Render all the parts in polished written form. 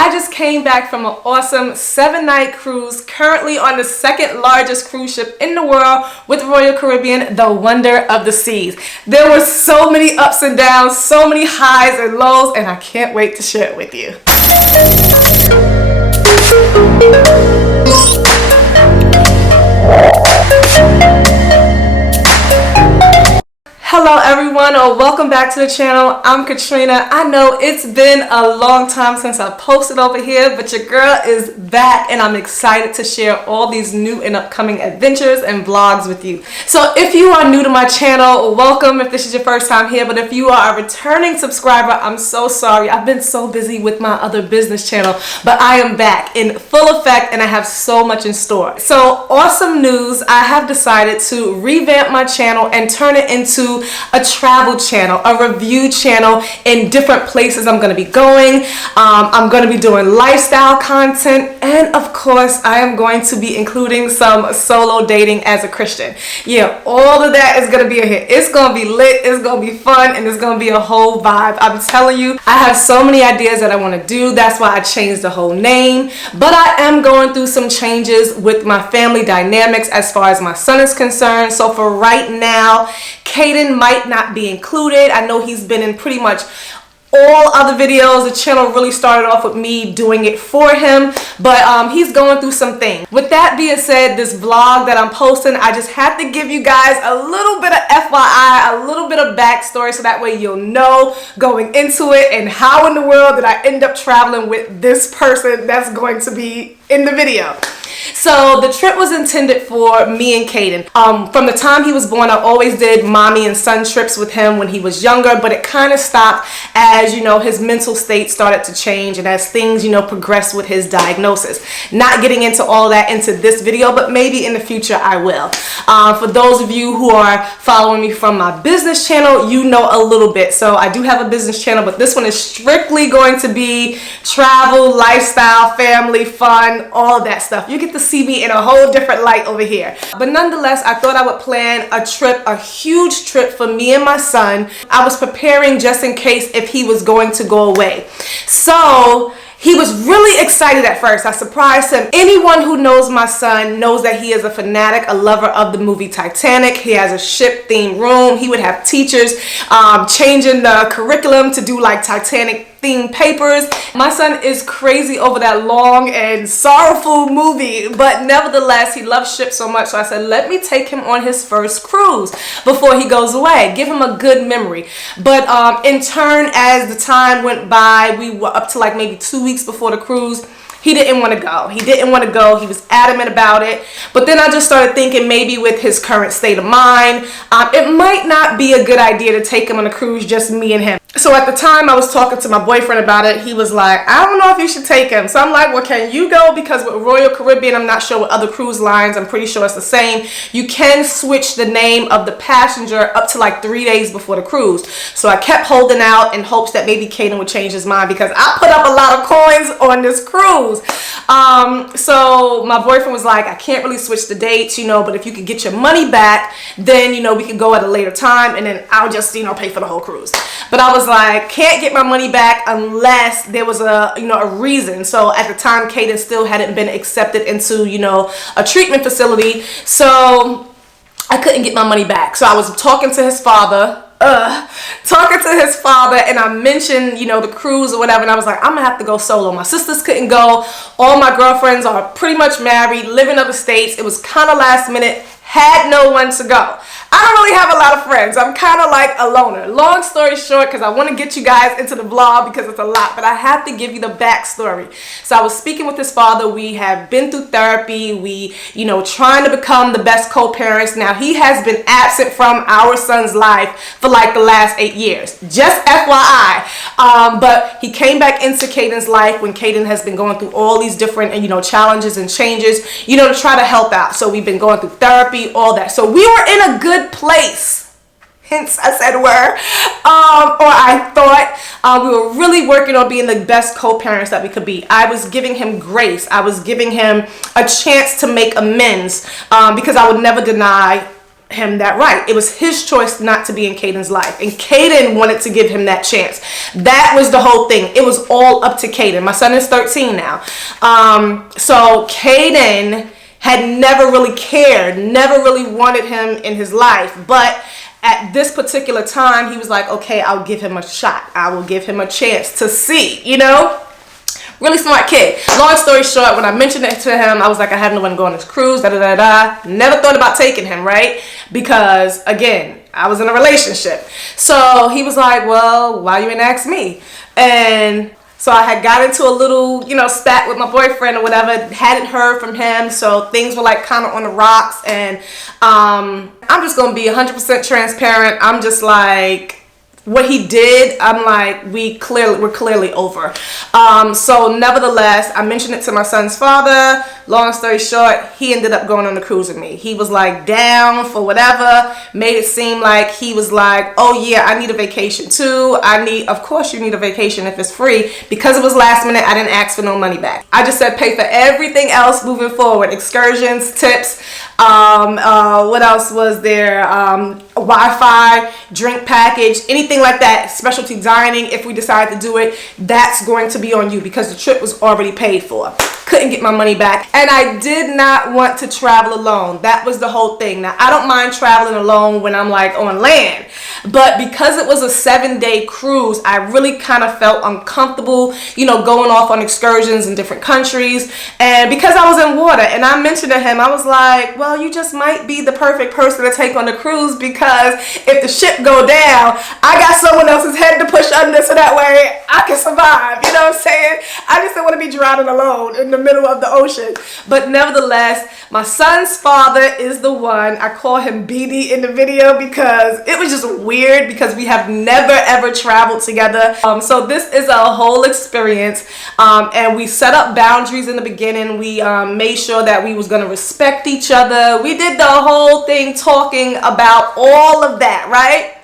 I just came back from an awesome 7-night cruise, currently on the second largest cruise ship in the world with Royal Caribbean, the Wonder of the Seas. There were so many ups and downs, so many highs and lows, and I can't wait to share it with you. Hello everyone, or welcome back to the channel. I'm Katrina. I know it's been a long time since I posted over here, but your girl is back and I'm excited to share all these new and upcoming adventures and vlogs with you. So if you are new to my channel, welcome if this is your first time here, but if you are a returning subscriber, I'm so sorry. I've been so busy with my other business channel, but I am back in full effect and I have so much in store. So awesome news, I have decided to revamp my channel and turn it into a travel channel, a review channel in different places I'm going to be going. I'm going to be doing lifestyle content, and of course I am going to be including some solo dating as a Christian. Yeah, all of that is going to be in here. It's going to be lit, it's going to be fun, and it's going to be a whole vibe. I'm telling you, I have so many ideas that I want to do. That's why I changed the whole name, but I am going through some changes with my family dynamics as far as my son is concerned. So for right now, Caden might not be included. I know he's been in pretty much all other videos. The channel really started off with me doing it for him, but he's going through some things. With that being said, this vlog that I'm posting, I just have to give you guys a little bit of FYI, a little bit of backstory, so that way you'll know going into it and how in the world did I end up traveling with this person that's going to be in the video. So the trip was intended for me and Caden. From the time he was born, I always did mommy and son trips with him when he was younger, but it kind of stopped as, you know, his mental state started to change and as things, you know, progressed with his diagnosis. Not getting into all that into this video, but maybe in the future I will. For those of you who are following me from my business channel, you know a little bit. So I do have a business channel, but this one is strictly going to be travel, lifestyle, family, fun, all of that stuff. You get to see me in a whole different light over here. But nonetheless, I thought I would plan a trip, a huge trip for me and my son. I was preparing just in case if he was going to go away. So he was really excited at first. I surprised him. Anyone who knows my son knows that he is a fanatic, a lover of the movie Titanic. He has a ship themed room. He would have teachers changing the curriculum to do like Titanic themed papers. My son is crazy over that long and sorrowful movie, but nevertheless he loves ships so much, so I said let me take him on his first cruise before he goes away, give him a good memory. But in turn, as the time went by, we were up to like maybe 2 weeks before the cruise. He didn't want to go. He didn't want to go. He was adamant about it. But then I just started thinking maybe with his current state of mind, it might not be a good idea to take him on a cruise, just me and him. So at the time I was talking to my boyfriend about it. He was like, I don't know if you should take him. So I'm like, well, can you go? Because with Royal Caribbean, I'm not sure with other cruise lines, I'm pretty sure it's the same. You can switch the name of the passenger up to like 3 days before the cruise. So I kept holding out in hopes that maybe Caden would change his mind, because I put up a lot of coins on this cruise. So my boyfriend was like, I can't really switch the dates, you know, but if you could get your money back, then, you know, we could go at a later time and then I'll just, you know, pay for the whole cruise. But I was like, can't get my money back unless there was a, you know, a reason. So at the time, Caden still hadn't been accepted into, you know, a treatment facility. So I couldn't get my money back. So I was talking to his father, and I mentioned, you know, the cruise or whatever, and I was like, I'm gonna have to go solo. My sisters couldn't go. All my girlfriends are pretty much married, live in other states. It was kind of last minute. Had no one to go. I don't really have a lot of friends. I'm kind of like a loner. Long story short, because I want to get you guys into the vlog because it's a lot, but I have to give you the backstory. So I was speaking with his father. We have been through therapy. We, you know, trying to become the best co-parents. Now, he has been absent from our son's life for like the last 8 years. Just FYI. But he came back into Caden's life when Caden has been going through all these different, you know, challenges and changes, you know, to try to help out. So we've been going through therapy, all that. So we were in a good place. Hence I said were, or I thought. We were really working on being the best co-parents that we could be. I was giving him grace. I was giving him a chance to make amends, because I would never deny him that right. It was his choice not to be in Caden's life, and Caden wanted to give him that chance. That was the whole thing. It was all up to Caden. My son is 13 now. So Caden had never really cared, never really wanted him in his life, but at this particular time, he was like, okay, I'll give him a shot. I will give him a chance to see, you know? Really smart kid. Long story short, when I mentioned it to him, I was like, I have no one to go on this cruise, Never thought about taking him, right? Because, again, I was in a relationship. So he was like, well, why you ain't ask me? And so I had got into a little, you know, spat with my boyfriend or whatever. Hadn't heard from him. So things were like kind of on the rocks. And I'm just going to be 100% transparent. I'm just like, what he did, I'm like, we're clearly over. So nevertheless, I mentioned it to my son's father. Long story short, he ended up going on the cruise with me. He was like down for whatever, made it seem like he was like, oh yeah, I need a vacation too. Of course you need a vacation if it's free. Because it was last minute, I didn't ask for no money back. I just said pay for everything else moving forward. Excursions, tips, what else was there? Wi-Fi, drink package, anything like that, specialty dining. If we decide to do it, that's going to be on you because the trip was already paid for. Couldn't get my money back, and I did not want to travel alone. That was the whole thing. Now, I don't mind traveling alone when I'm like on land, but because it was a 7-day cruise, I really kind of felt uncomfortable, you know, going off on excursions in different countries. And because I was in water, and I mentioned to him, I was like, well, you just might be the perfect person to take on the cruise, because if the ship go down, I got someone else's head to push under, so that way I can survive. You know what I'm saying? I just don't want to be drowning alone in the middle of the ocean. But nevertheless, my son's father is the one. I call him BD in the video because it was just weird, because we have never ever traveled together. So this is a whole experience, and we set up boundaries in the beginning. We made sure that we was going to respect each other. We did the whole thing, talking about all of that, right?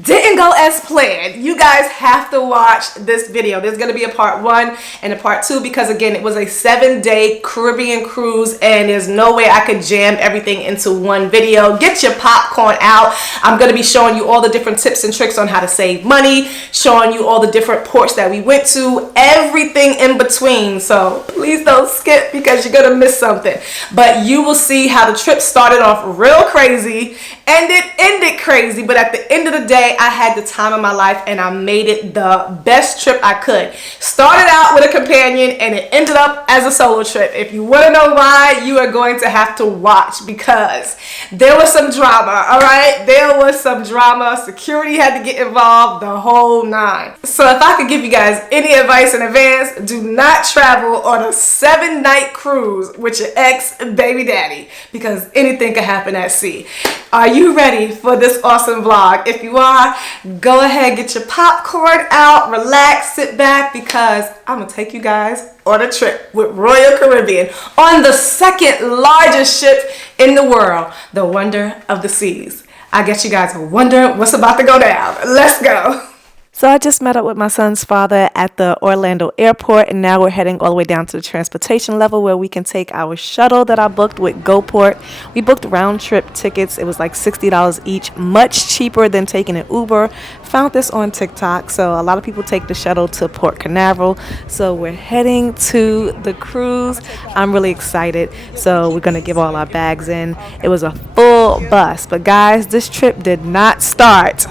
Didn't go as planned. You guys have to watch this video. There's going to be a part 1 and a part 2, because again, it was a 7-day Caribbean cruise, and there's no way I could jam everything into one video. Get your popcorn out. I'm going to be showing you all the different tips and tricks on how to save money, showing you all the different ports that we went to, everything in between. So please don't skip, because you're going to miss something. But you will see how the trip started off real crazy and it ended crazy. But at the end of the day, I had the time of my life, and I made it the best trip I could. Started out with a companion, and it ended up as a solo trip. If you want to know why, you are going to have to watch, because there was some drama, all right? There was some drama. Security had to get involved, the whole 9. So if I could give you guys any advice in advance, do not travel on a 7-night cruise with your ex-baby daddy, because anything can happen at sea. Are you ready for this awesome vlog? If you are, go ahead, get your popcorn out, relax, sit back, because I'm gonna take you guys on a trip with Royal Caribbean on the 2nd largest ship in the world, the Wonder of the Seas. I guess you guys are wondering what's about to go down. Let's go. So I just met up with my son's father at the Orlando airport, and now we're heading all the way down to the transportation level where we can take our shuttle that I booked with GoPort. We booked round trip tickets. It was like $60 each, much cheaper than taking an Uber. Found this on TikTok. So a lot of people take the shuttle to Port Canaveral. So we're heading to the cruise. I'm really excited. So we're going to give all our bags in. It was a full bus. But guys, this trip did not start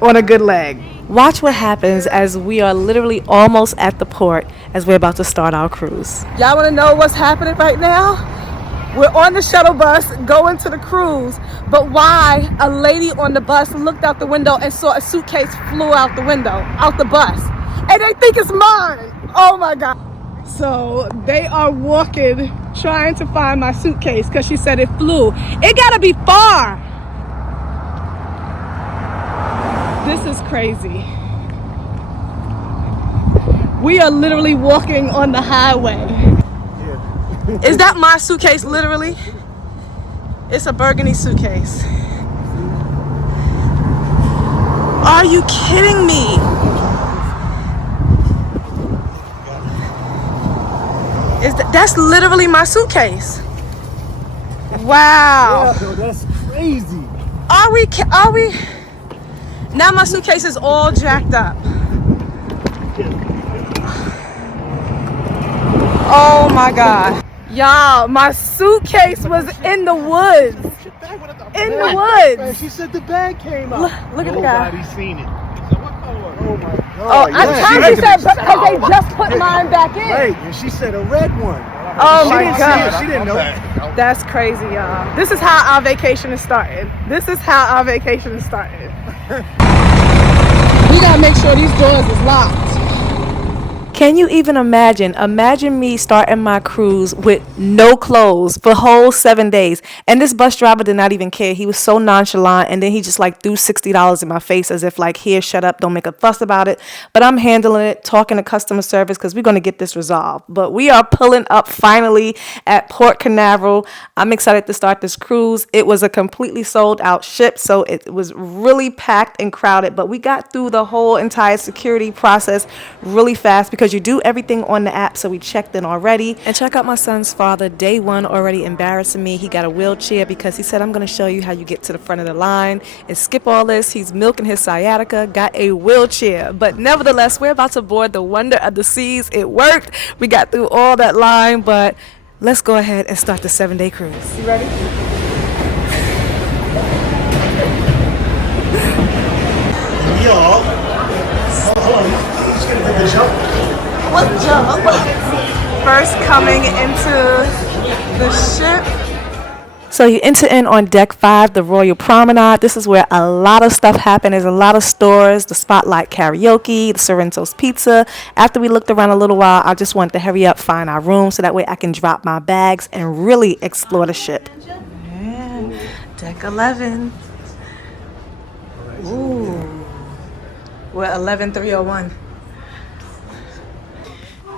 on a good leg. Watch what happens as we are literally almost at the port as we're about to start our cruise. Y'all want to know what's happening right now? We're on the shuttle bus going to the cruise, but why a lady on the bus looked out the window and saw a suitcase flew out the window, out the bus, and they think it's mine. Oh my God. So they are walking, trying to find my suitcase because she said it flew. It gotta be far. This is crazy. We are literally walking on the highway. Yeah. Is that my suitcase, literally? It's a burgundy suitcase. Are you kidding me? That's literally my suitcase. Wow. Yeah, that's crazy. Are we? Now my suitcase is all jacked up. Oh my God. Y'all, my suitcase was in the woods. In the woods. She said the bag came out. Look at the guy. Nobody's seen it. Oh my God. Oh, I thought she said because they just put mine back in. Right, and she said a red one. Oh my God. She didn't know. That's crazy, y'all. This is how our vacation is starting. This is how our vacation is starting. We gotta make sure these doors is locked. Can you even imagine? Imagine me starting my cruise with no clothes for whole 7 days. And this bus driver did not even care. He was so nonchalant. And then he just like threw $60 in my face as if like, here, shut up. Don't make a fuss about it. But I'm handling it, talking to customer service because we're going to get this resolved. But we are pulling up finally at Port Canaveral. I'm excited to start this cruise. It was a completely sold out ship. So it was really packed and crowded. But we got through the whole entire security process really fast because you do everything on the app, so we checked in already. And check out my son's father, day one, already embarrassing me. He got a wheelchair because he said, I'm going to show you how you get to the front of the line and skip all this. He's milking his sciatica, got a wheelchair. But nevertheless, we're about to board the Wonder of the Seas. It worked. We got through all that line, but let's go ahead and start the 7-day cruise. You ready? Y'all. Hold on. I'm just gonna do the jump. What jump? First coming into the ship. So you enter in on deck 5, the Royal Promenade. This is where a lot of stuff happened. There's a lot of stores, the Spotlight Karaoke, the Sorrento's Pizza. After we looked around a little while, I just wanted to hurry up, find our room so that way I can drop my bags and really explore the ship. Yeah. Deck 11. Ooh. We're 11301.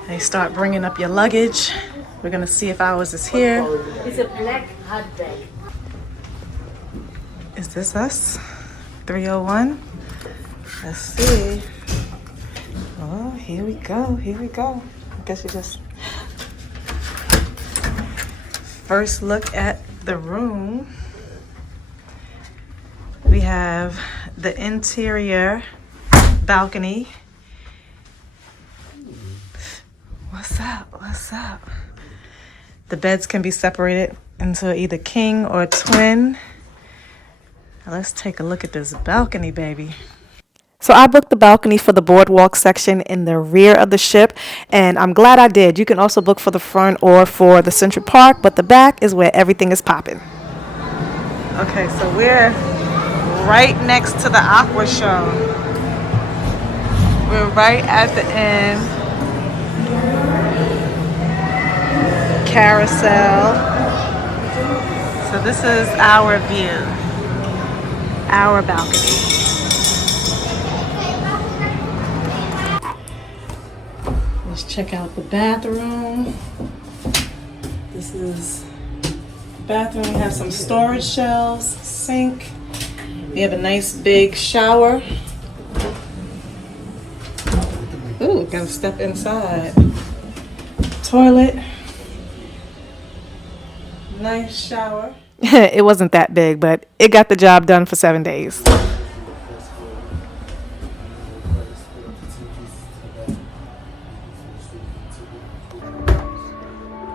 They start bringing up your luggage. We're gonna see if ours is here. It's a black hot bag. Is this us? 301? Let's see. Oh, here we go, here we go. I guess you just... First look at the room. We have the interior balcony. What's up? What's up? The beds can be separated into either king or twin. Now let's take a look at this balcony, baby. So I booked the balcony for the boardwalk section in the rear of the ship, and I'm glad I did. You can also book for the front or for the Central Park, but the back is where everything is popping. Okay, so we're right next to the Aqua Show. We're right at the end. Carousel. So this is our view, our balcony. Let's check out the bathroom. This is the bathroom. We have some storage shelves, sink. We have a nice big shower. Ooh, gotta step inside. Toilet. Nice shower. It wasn't that big, but it got the job done for 7 days.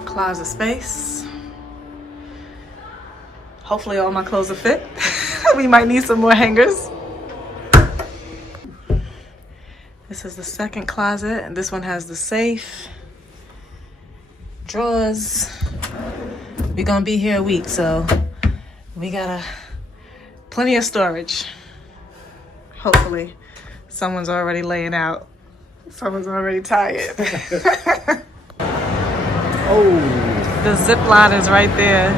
Closet space. Hopefully all my clothes will fit. We might need some more hangers. This is the second closet, and this one has the safe, drawers. We're gonna be here a week, so we got plenty of storage. Hopefully, someone's already laying out. Someone's already tired. Oh. The zip line is right there.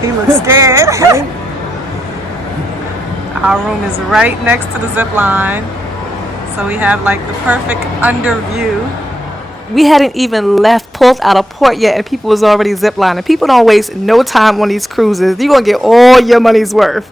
He looks scared. Our room is right next to the zip line, so we have like the perfect under view. We hadn't even pulled out of port yet, and people was already ziplining. People don't waste no time on these cruises. You're gonna get all your money's worth.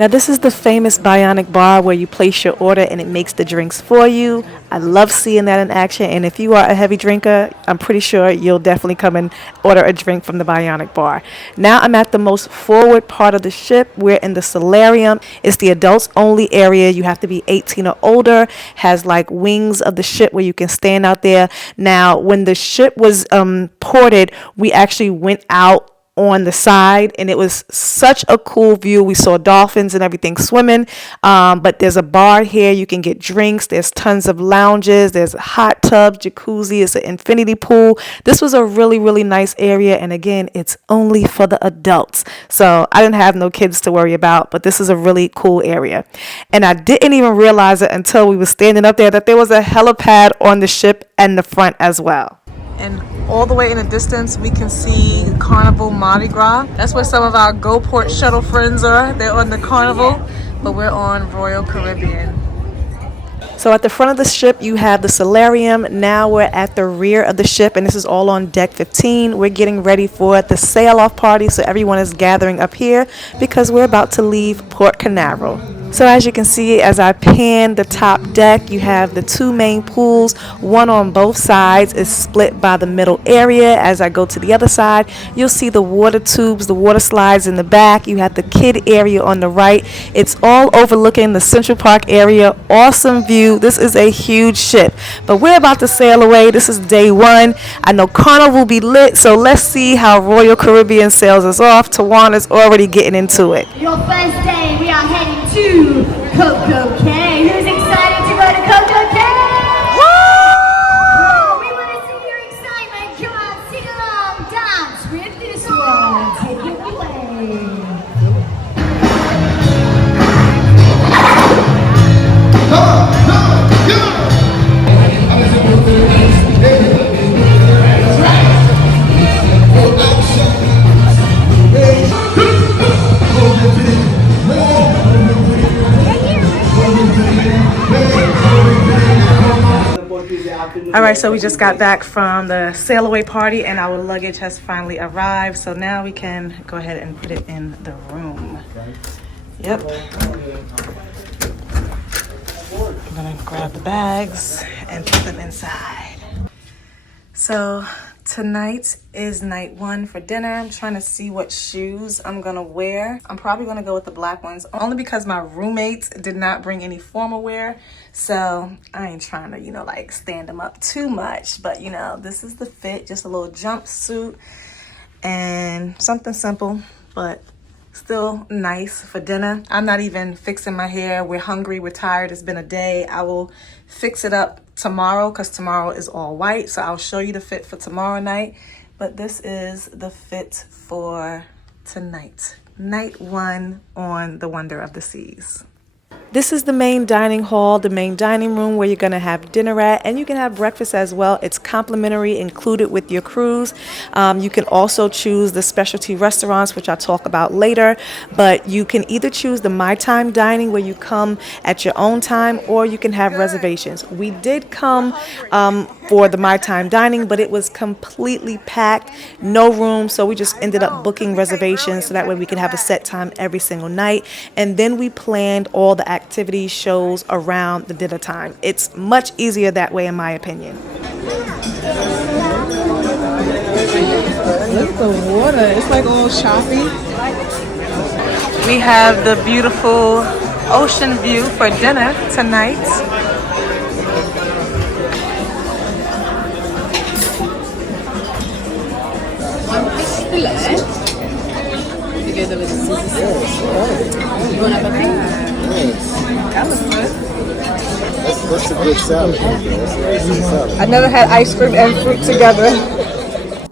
Now this is the famous Bionic bar where you place your order and it makes the drinks for you. I love seeing that in action, and if you are a heavy drinker, I'm pretty sure you'll definitely come and order a drink from the Bionic bar. Now I'm at the most forward part of the ship. We're in the solarium. It's the adults only area. You have to be 18 or older. Has like wings of the ship where you can stand out there. Now when the ship was ported, we actually went out on the side, and it was such a cool view. We saw dolphins and everything swimming, but there's a bar here. You can get drinks. There's tons of lounges. There's a hot tub, jacuzzi. It's an infinity pool. This was a really, really nice area, and again, it's only for the adults, so I didn't have no kids to worry about, but this is a really cool area. And I didn't even realize it until we were standing up there that there was a helipad on the ship and the front as well. And all the way in the distance, we can see Carnival Mardi Gras. That's where some of our GoPort shuttle friends are. They're on the Carnival, but we're on Royal Caribbean. So at the front of the ship, you have the solarium. Now we're at the rear of the ship, and this is all on deck 15. We're getting ready for the sail-off party, so everyone is gathering up here because we're about to leave Port Canaveral. So as you can see, as I pan the top deck, you have the two main pools, one on both sides is split by the middle area. As I go to the other side, you'll see the water tubes, the water slides in the back. You have the kid area on the right. It's all overlooking the Central Park area. Awesome view. This is a huge ship, but we're about to sail away. This is day one. I know Carnival will be lit, so let's see how Royal Caribbean sails us off. Tawana's already getting into it. Your first day, we are heading to CocoCay. Who's excited to go to CocoCay? Woo! We want to see your excitement. Come on, sing along, dance with this one. Take it away. All right, so we just got back from the sail away party and our luggage has finally arrived. So now we can go ahead and put it in the room. Yep. I'm gonna grab the bags and put them inside. So tonight is night one for dinner. I'm trying to see what shoes I'm gonna wear. I'm probably gonna go with the black ones only because my roommates did not bring any formal wear. So I ain't trying to, like stand them up too much, but this is the fit, just a little jumpsuit and something simple, but still nice for dinner. I'm not even fixing my hair. We're hungry, we're tired, it's been a day. I will fix it up tomorrow because tomorrow is all white, so I'll show you the fit for tomorrow night. But this is the fit for tonight, night one on the Wonder of the Seas. This is the main dining hall, the main dining room where you're going to have dinner at, and you can have breakfast as well. It's complimentary, included with your cruise. You can also choose the specialty restaurants, which I'll talk about later, but you can either choose the My Time dining where you come at your own time, or you can have reservations. We did come for the My Time dining, but it was completely packed, no room, so we just ended up booking reservations so that way we can have a set time every single night, and then we planned all the activities, shows around the dinner time. It's much easier that way in my opinion. Look at the water. It's like all choppy. We have the beautiful ocean view for dinner tonight. Together with the sauce. You want to have a thing? That was good. That's a good salad. That's a good salad. I never had ice cream and fruit together.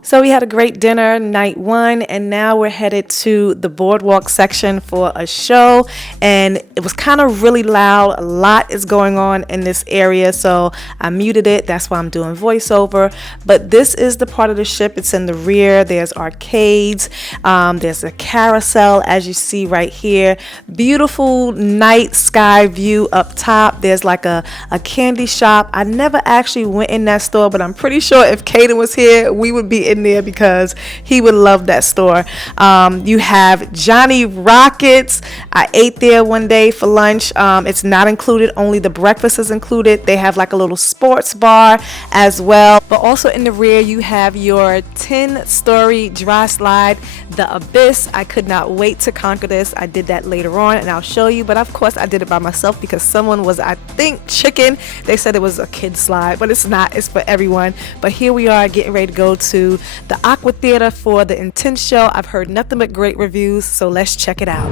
So we had a great dinner, night one, and now we're headed to the boardwalk section for a show. And it was kind of really loud. A lot is going on in this area, so I muted it. That's why I'm doing voiceover. But this is the part of the ship. It's in the rear. There's arcades. There's a carousel, as you see right here. Beautiful night sky view up top. There's like a candy shop. I never actually went in that store, but I'm pretty sure if Kaden was here, we would be in in there because he would love that store. You have Johnny Rockets. I ate there one day for lunch. It's not included, only the breakfast is included. They have like a little sports bar as well. But also in the rear, you have your 10-story dry slide, the Abyss. I could not wait to conquer this. I did that later on and I'll show you. But of course, I did it by myself because someone was, I think, chicken. They said it was a kid slide, but it's not. It's for everyone. But here we are getting ready to go to the Aqua Theater for the Intense show. I've heard nothing but great reviews, so let's check it out.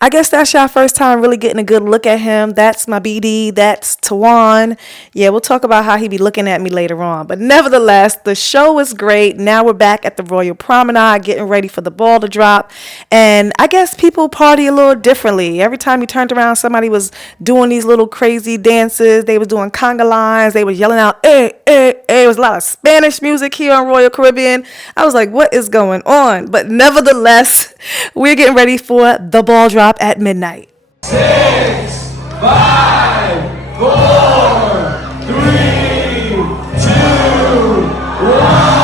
I guess that's your first time really getting a good look at him. That's my BD. That's Tawan. Yeah, we'll talk about how he be looking at me later on. But nevertheless, the show was great. Now we're back at the Royal Promenade getting ready for the ball to drop. And I guess people party a little differently. Every time you turned around, somebody was doing these little crazy dances. They was doing conga lines. They was yelling out, eh, eh, eh. It was a lot of Spanish music here on Royal Caribbean. I was like, what is going on? But nevertheless, we're getting ready for the ball drop at midnight. 6, 5, 4, 3, 2, 1.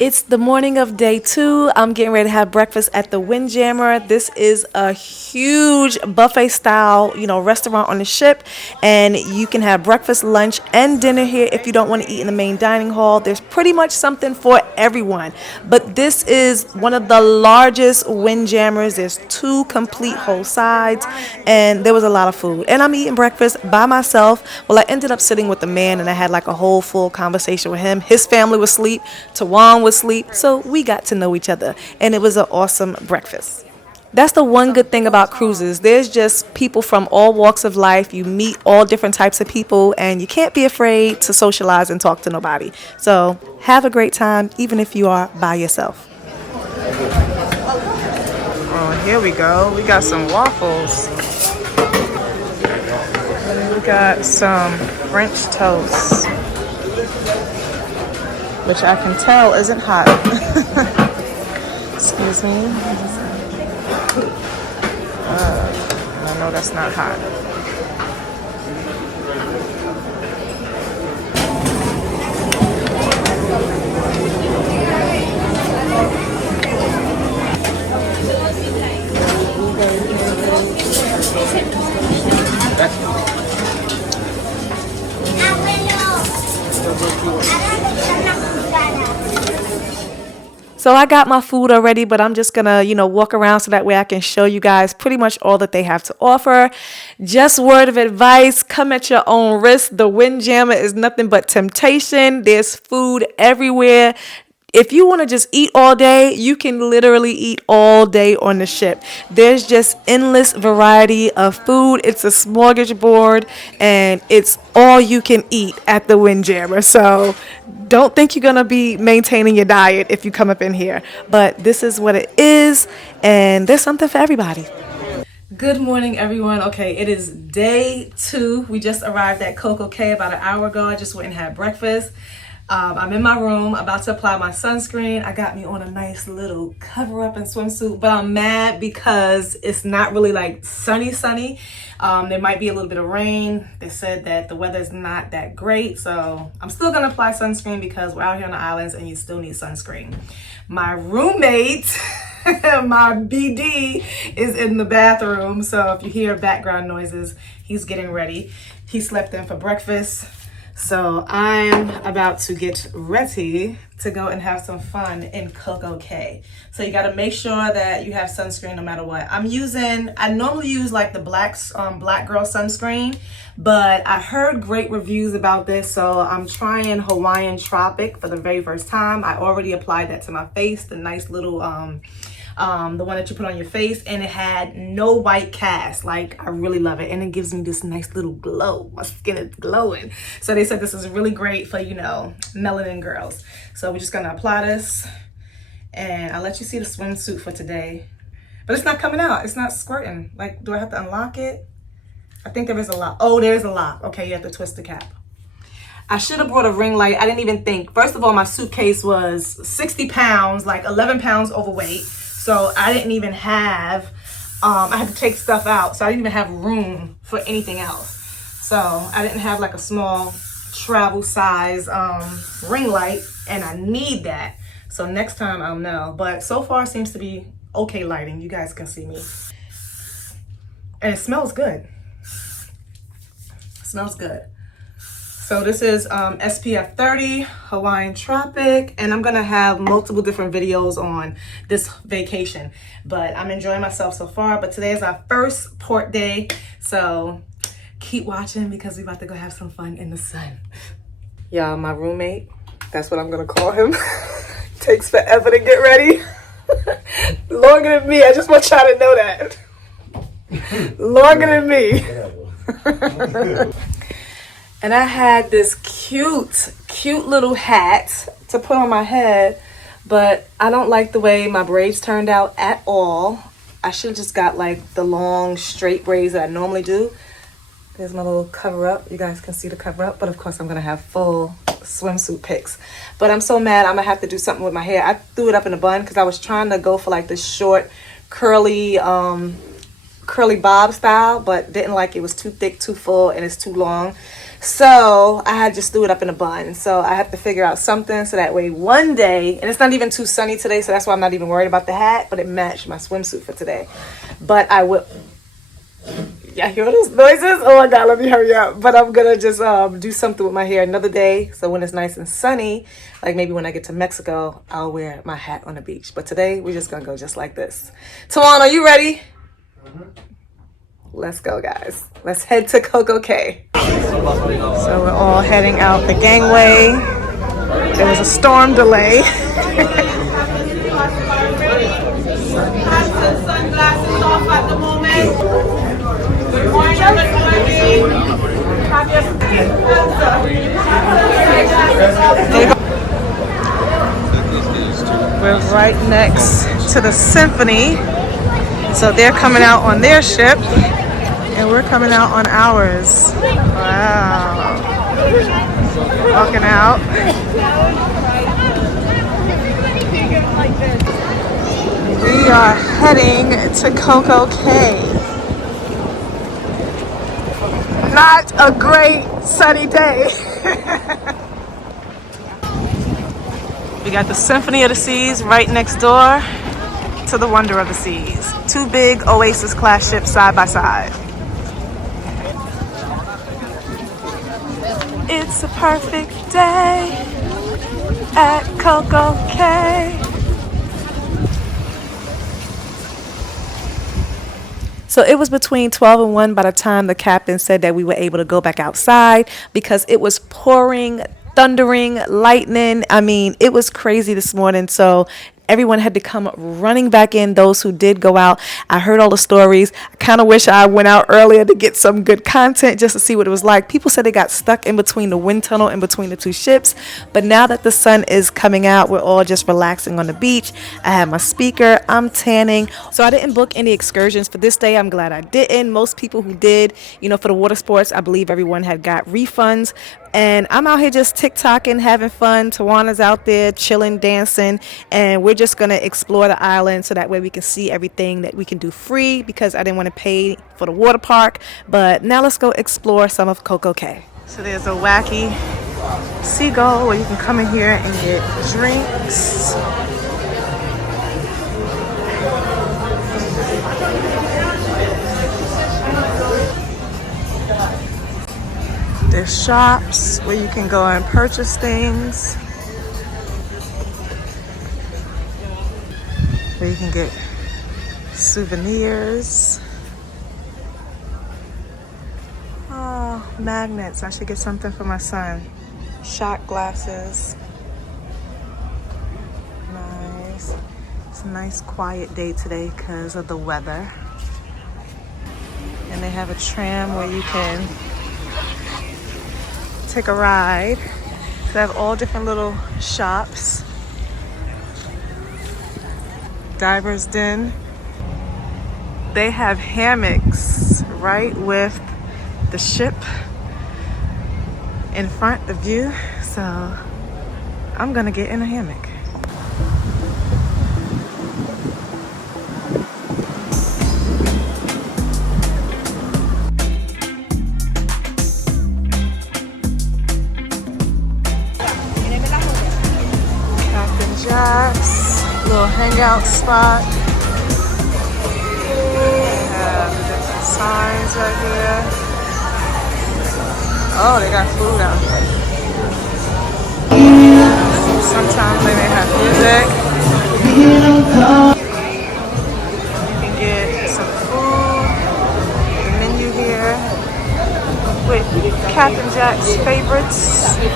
It's the morning of day 2. I'm getting ready to have breakfast at the Windjammer. This is a huge buffet style, restaurant on the ship, and you can have breakfast, lunch, and dinner here if you don't want to eat in the main dining hall. There's pretty much something for everyone. But this is one of the largest Windjammers. There's 2 complete whole sides, and there was a lot of food. And I'm eating breakfast by myself. Well, I ended up sitting with the man, and I had like a whole full conversation with him. His family was asleep. Tawan was asleep, so we got to know each other, and it was an awesome breakfast. That's the one good thing about cruises. There's just people from all walks of life. You meet all different types of people, and you can't be afraid to socialize and talk to nobody. So have a great time, even if you are by yourself. Oh, here we go. We got some waffles. We got some French toast, which I can tell isn't hot. Excuse me. I know that's not hot. So I got my food already, but I'm just gonna, walk around so that way I can show you guys pretty much all that they have to offer. Just word of advice, come at your own risk. The Windjammer is nothing but temptation. There's food everywhere. If you want to just eat all day, you can literally eat all day on the ship. There's just endless variety of food. It's a smorgasbord, and it's all you can eat at the Windjammer. So don't think you're going to be maintaining your diet if you come up in here. But this is what it is, and there's something for everybody. Good morning, everyone. Okay, it is day 2. We just arrived at CocoCay about an hour ago. I just went and had breakfast. I'm in my room about to apply my sunscreen. I got me on a nice little cover up and swimsuit, but I'm mad because it's not really like sunny. There might be a little bit of rain. They said that the weather is not that great, so I'm still gonna apply sunscreen because we're out here on the islands and you still need sunscreen. My roommate My BD is in the bathroom, so if you hear background noises, he's getting ready. He slept in for breakfast, so I'm about to get ready to go and have some fun in CocoCay. So you got to make sure that you have sunscreen no matter what. I normally use like the black girl sunscreen, but I heard great reviews about this, so I'm trying Hawaiian Tropic for the very first time. I already applied that to my face, the nice little the one that you put on your face, and it had no white cast. Like, I really love it, and it gives me this nice little glow. My skin is glowing. So they said this is really great for, you know, melanin girls. So we're just gonna apply this, and I'll let you see the swimsuit for today. But it's not coming out. It's not squirting. Like, do I have to unlock it? I think there is a lock. Oh, there's a lock. Okay, you have to twist the cap. I should have brought a ring light. I didn't even think. First of all, my suitcase was 60 pounds, like 11 pounds overweight. So I didn't even have, I had to take stuff out. So I didn't even have room for anything else. So I didn't have like a small travel size ring light, and I need that. So next time I'll know. But so far it seems to be okay lighting. You guys can see me. And it smells good. It smells good. So this is SPF 30 Hawaiian Tropic, and I'm gonna have multiple different videos on this vacation, but I'm enjoying myself so far. But today is our first port day, so keep watching because we're about to go have some fun in the sun. Y'all, my roommate, that's what I'm gonna call him, takes forever to get ready. Longer than me. I just want y'all to know that. Longer than me. And I had this cute little hat to put on my head, but I don't like the way my braids turned out at all. I should have just got like the long straight braids that I normally do. There's my little cover up. You guys can see the cover up, but of course I'm gonna have full swimsuit pics. But I'm so mad, I'm gonna have to do something with my hair. I threw it up in a bun because I was trying to go for like this short, curly bob style, but didn't like it. It was too thick, too full, and it's too long. So I had just threw it up in a bun. So I have to figure out something so that way one day, and it's not even too sunny today, so that's why I'm not even worried about the hat, but it matched my swimsuit for today. But I will, yeah, hear those noises? Oh my God, let me hurry up. But I'm gonna just do something with my hair another day. So when it's nice and sunny, like maybe when I get to Mexico, I'll wear my hat on the beach. But today we're just gonna go just like this. Tawan, are you ready? Let's go, guys. Let's head to CocoCay. So we're all heading out the gangway. There was a storm delay. Sunglasses off at the moment. Good morning, everybody. We're right next to the Symphony. So they're coming out on their ship, and we're coming out on ours. Wow. Walking out. We are heading to CocoCay. Not a great sunny day. We got the Symphony of the Seas right next door to the Wonder of the Seas. Two big Oasis class ships side by side. It's a perfect day at CocoCay. So it was between 12 and 1 by the time the captain said that we were able to go back outside because it was pouring, thundering, lightning. I mean, it was crazy this morning. So everyone had to come running back in, those who did go out. I heard all the stories. I kind of wish I went out earlier to get some good content just to see what it was like. People said they got stuck in between the wind tunnel, in between the two ships. But now that the sun is coming out, we're all just relaxing on the beach. I have my speaker. I'm tanning. So I didn't book any excursions for this day. I'm glad I didn't. Most people who did, you know, for the water sports, I believe everyone had got refunds. And I'm out here just TikToking, having fun. Tawana's out there chilling, dancing, and we're just gonna explore the island so that way we can see everything that we can do free because I didn't want to pay for the water park. But now let's go explore some of CocoCay. So there's a wacky seagull where you can come in here and get drinks. There's shops where you can go and purchase things. Where you can get souvenirs. Oh, magnets. I should get something for my son. Shot glasses. Nice. It's a nice quiet day today because of the weather. And they have a tram where you can take a ride. They have all different little shops. Diver's Den. They have hammocks right with the ship in front, the view. So I'm gonna get in a hammock. Captain Jack's little hangout spot. They have different signs right here. Oh, they got food out here. Sometimes they may have music. You can get some food. The menu here with Captain Jack's favorites. You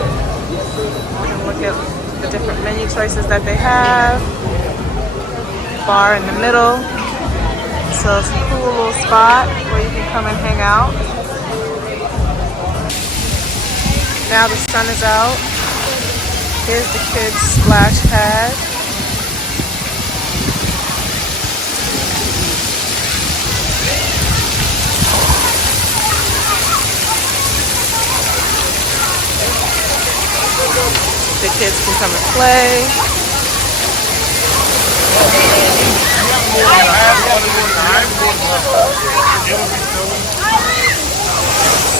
can look at the different menu choices that they have. Bar in the middle. So it's a cool little spot where you can come and hang out. Now the sun is out. Here's the kids' splash pad. The kids can come and play.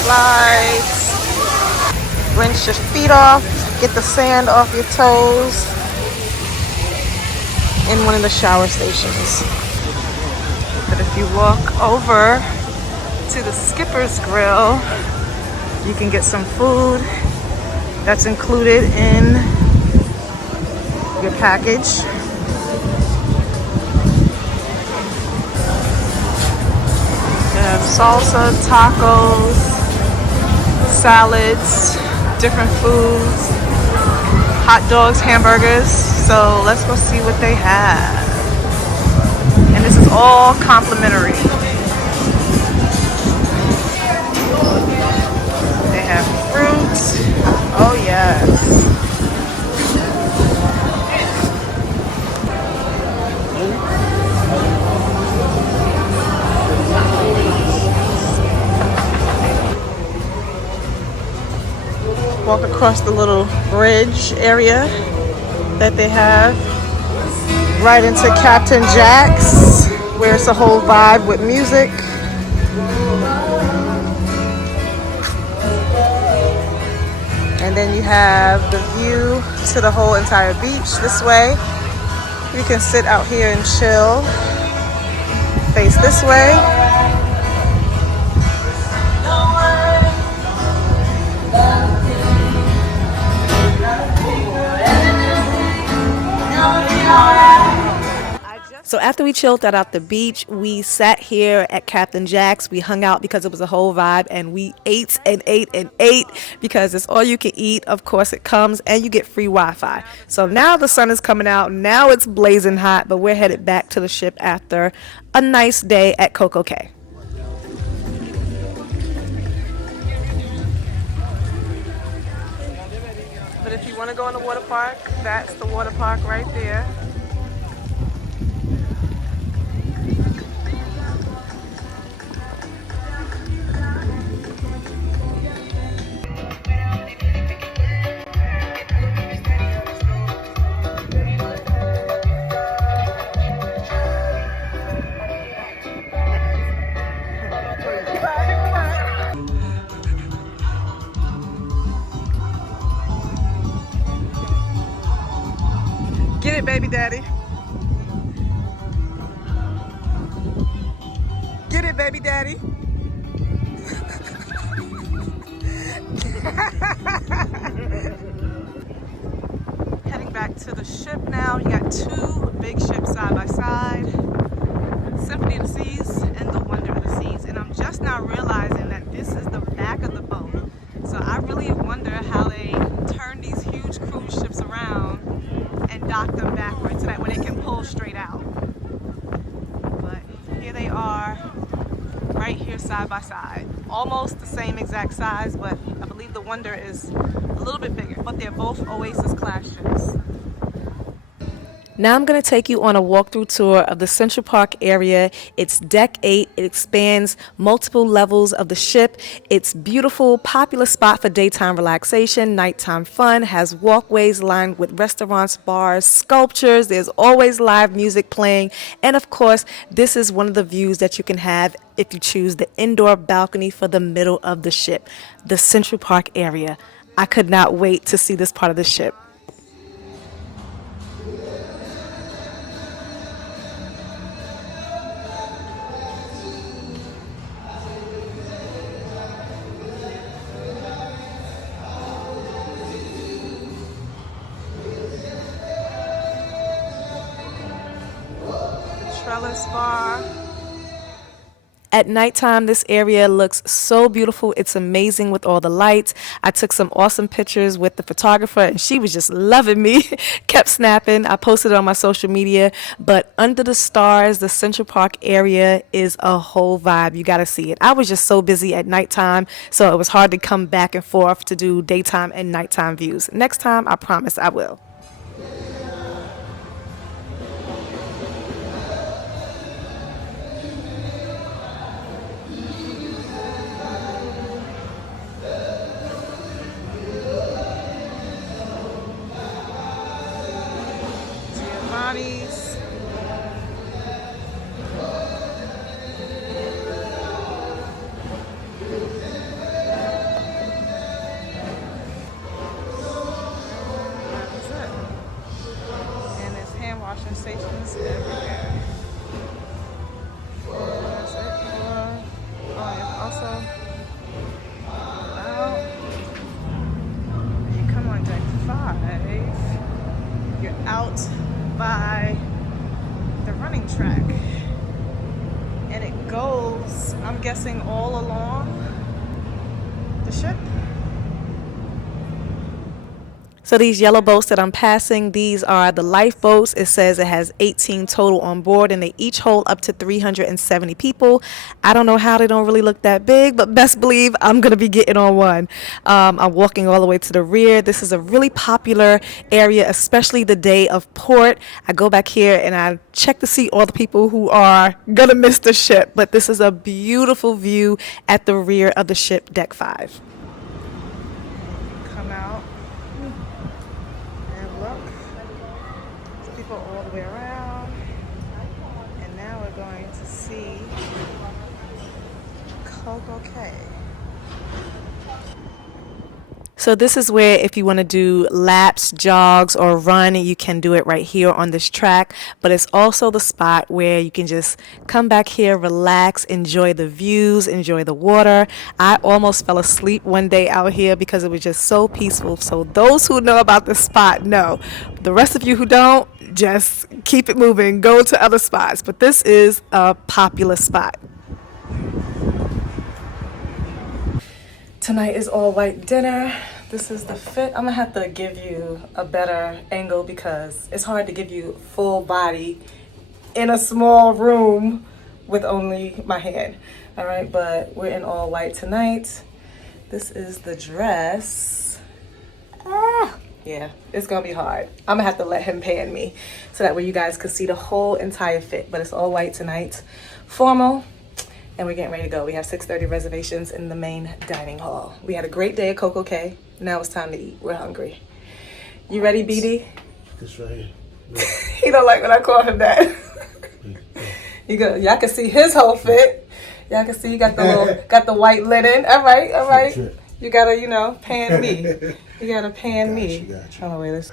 Slides. Rinse your feet off, get the sand off your toes in one of the shower stations. But if you walk over to the Skipper's Grill, you can get some food that's included in your package. They have salsa, tacos, salads, different foods, hot dogs, hamburgers. So let's go see what they have. And this is all complimentary. They have fruit. Oh yes. Walk across the little bridge area that they have right into Captain Jack's, where it's a whole vibe with music. And then you have the view to the whole entire beach this way. You can sit out here and chill. Face this way. So after we chilled out the beach, we sat here at Captain Jack's. We hung out because it was a whole vibe, and we ate and ate and ate because it's all you can eat. Of course it comes, and you get free Wi-Fi. So now the sun is coming out. Now it's blazing hot, but we're headed back to the ship after a nice day at CocoCay. But if you want to go in the water park, that's the water park right there. Get it, baby daddy. Get it, baby daddy. Heading back to the ship now. You got two big ships side by side. Symphony of the Seas and the Wonder of the Seas. And I'm just now realizing that this is the back of the boat. So I really wonder how they turn these huge cruise ships around and dock them backwards so that way they can pull straight out. But here they are, right here side by side. Almost the same exact size, but I believe the Wonder is a little bit bigger. But they're both Oasis class ships. Now I'm going to take you on a walkthrough tour of the Central Park area. It's deck 8. It expands multiple levels of the ship. It's beautiful, popular spot for daytime relaxation, nighttime fun, has walkways lined with restaurants, bars, sculptures. There's always live music playing. And of course, this is one of the views that you can have if you choose the indoor balcony for the middle of the ship, the Central Park area. I could not wait to see this part of the ship. Trellis bar. At nighttime, this area looks so beautiful. It's amazing with all the lights. I took some awesome pictures with the photographer and she was just loving me, kept snapping. I posted it on my social media. But under the stars, the Central Park area is a whole vibe. You got to see it. I was just so busy at nighttime, so it was hard to come back and forth to do daytime and nighttime views. Next time, I promise I will. And there's hand washing stations everywhere. That's it for, yeah, also, well, you come on deck 5, you're out by the running track. And it goes, I'm guessing, all along the ship. So these yellow boats that I'm passing, these are the lifeboats. It says it has 18 total on board and they each hold up to 370 people. I don't know how they don't really look that big, but best believe I'm going to be getting on one. I'm walking all the way to the rear. This is a really popular area, especially the day of port. I go back here and I check to see all the people who are going to miss the ship. But this is a beautiful view at the rear of the ship, deck 5. Come out. People all the way around, and now we're going to see CocoCay. So this is where if you want to do laps, jogs, or run, you can do it right here on this track. But it's also the spot where you can just come back here, relax, enjoy the views, enjoy the water. I almost fell asleep one day out here because it was just so peaceful. So those who know about this spot know. The rest of you who don't, just keep it moving, go to other spots. But this is a popular spot. Tonight is all white dinner. This is the fit. I'm gonna have to give you a better angle because it's hard to give you full body in a small room with only my hand. All right, but we're in all white tonight. This is the dress. Yeah, it's gonna be hard. I'm gonna have to let him pan me so that way you guys can see the whole entire fit, but it's all white tonight. Formal. And we're getting ready to go. We have 6:30 reservations in the main dining hall. We had a great day at CocoCay. Now it's time to eat. We're hungry. You ready, BD? This right here. He don't like when I call him that. Y'all can see his whole fit. Y'all can see you got the white linen. All right, all right. You gotta, pan me. You gotta pan me. Got you. Oh, wait, let's.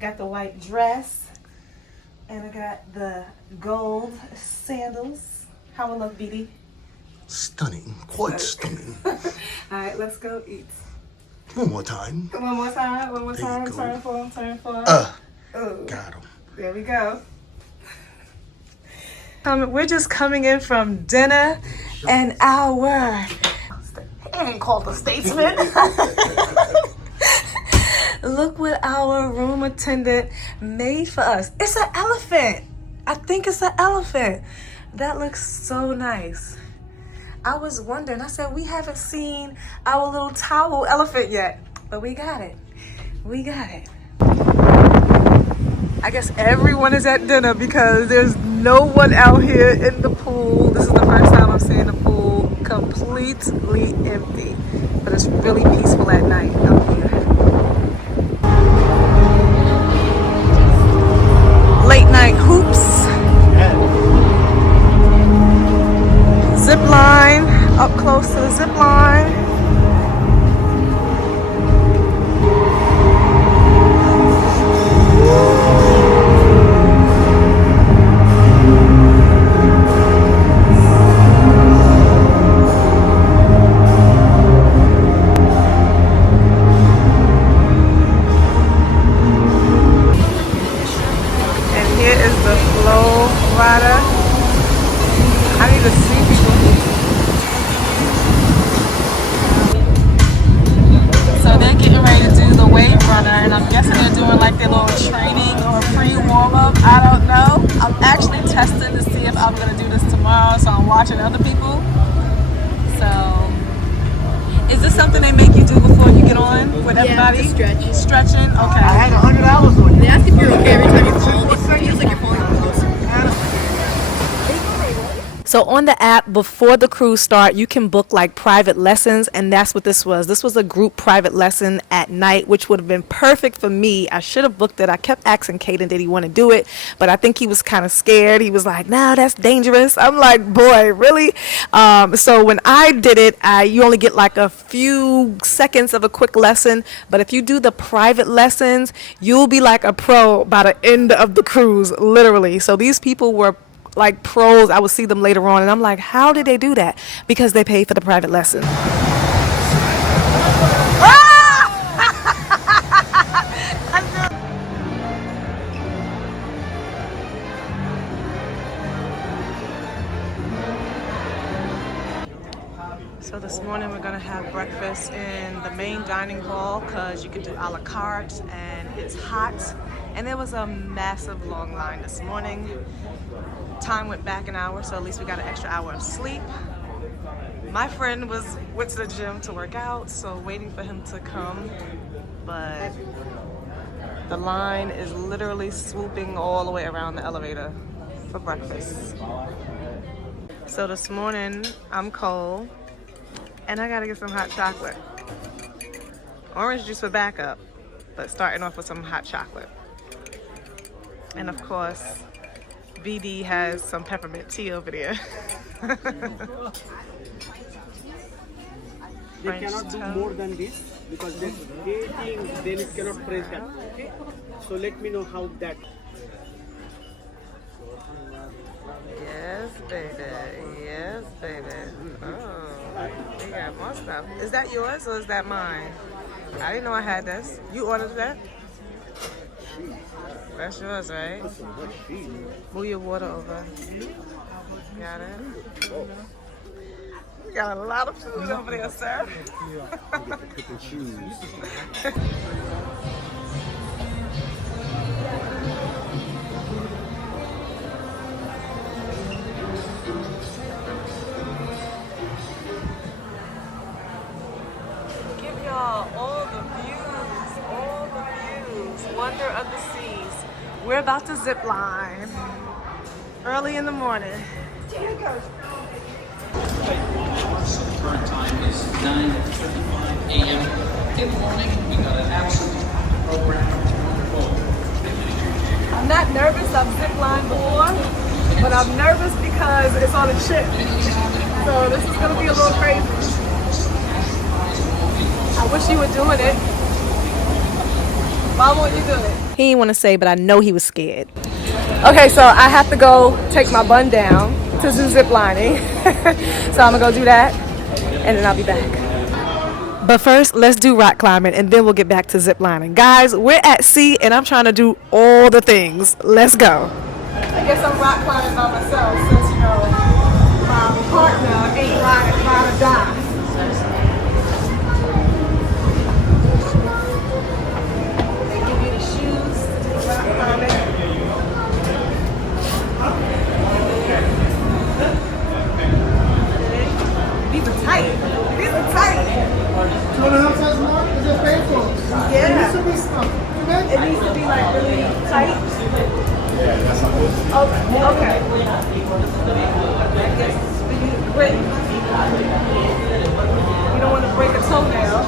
Got the white dress, and I got the gold sandals. How I look, BD? Stunning, quite stunning. Alright, let's go eat. One more time. One more time, one more There you time. go. Turn for. Got him. There we go. We're just coming in from dinner and our... He ain't called a statesman. Look what our room attendant made for us. It's an elephant. I think it's an elephant. That looks so nice. I was wondering, I said, we haven't seen our little towel elephant yet, but we got it. We got it. I guess everyone is at dinner because there's no one out here in the pool. This is the first time I'm seeing the pool completely empty, but it's really peaceful at night out here. Late night hoops. Zip line, up close to the zip line. And here is the flow rider. I need to see people. So they're getting ready to do the wave runner, and I'm guessing they're doing like their little training or pre-warm-up. I don't know. I'm actually testing to see if I'm gonna do this tomorrow, so I'm watching other people. So, is this something they make you do before you get on with everybody? Yeah, stretch. Stretching? Okay. I had 100 hours on it. They ask if you're okay every time you fall. It feels like you're falling close. So on the app, before the cruise start, you can book like private lessons, and that's what this was. This was a group private lesson at night, which would have been perfect for me. I should have booked it. I kept asking Caden, did he want to do it? But I think he was kind of scared. He was like, no, that's dangerous. I'm like, boy, really? So when I did it, you only get like a few seconds of a quick lesson. But if you do the private lessons, you'll be like a pro by the end of the cruise, literally. So these people were like pros. I would see them later on and I'm like, how did they do that? Because they paid for the private lesson. So this morning we're gonna have breakfast in the main dining hall because you can do a la carte and it's hot. And there was a massive long line this morning. Time went back an hour, so at least we got an extra hour of sleep. My friend went to the gym to work out, so waiting for him to come. But the line is literally swooping all the way around the elevator for breakfast. So this morning I'm cold and I gotta get some hot chocolate. Orange juice for backup, but starting off with some hot chocolate. And of course, BD has some peppermint tea over there. They cannot do more than this because they think then it cannot press that. Okay? So let me know how that. Yes, baby. Yes, baby. Oh, we got more stuff. Is that yours or is that mine? I didn't know I had this. You ordered that? That's yours, right? Move your water over. Got it? You got a lot of food over there, sir. Give y'all all the views, wonder of the seas. We're about to zip line early in the morning. So the current time is 9:35 a.m. in the morning. We got an absolutely program. Wonderful. I'm not nervous. I've zip lined before, but I'm nervous because it's on a ship. So this is gonna be a little crazy. I wish you were doing it. Why won't you do it? He didn't want to say, but I know he was scared. Okay, so I have to go take my bun down. to do zip lining. So I'm gonna go do that and then I'll be back. But first, let's do rock climbing and then we'll get back to zip lining. Guys, we're at sea and I'm trying to do all the things. Let's go. I guess I'm rock climbing by myself since, you know, my partner ain't ride or die. They give you the shoes to do rock climbing. These are tight. These are tight. Yeah. It needs to be snug. It needs to be like really tight. Okay. Okay. I guess we need a grip. You don't want to break a toenail.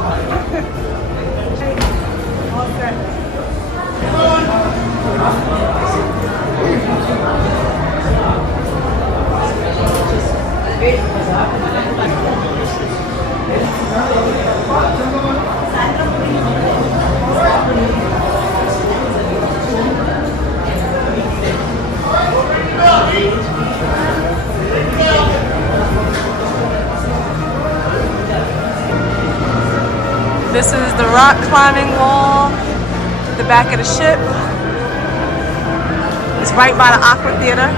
Okay. This is the rock climbing wall at the back of the ship. It's right by the Aqua Theater.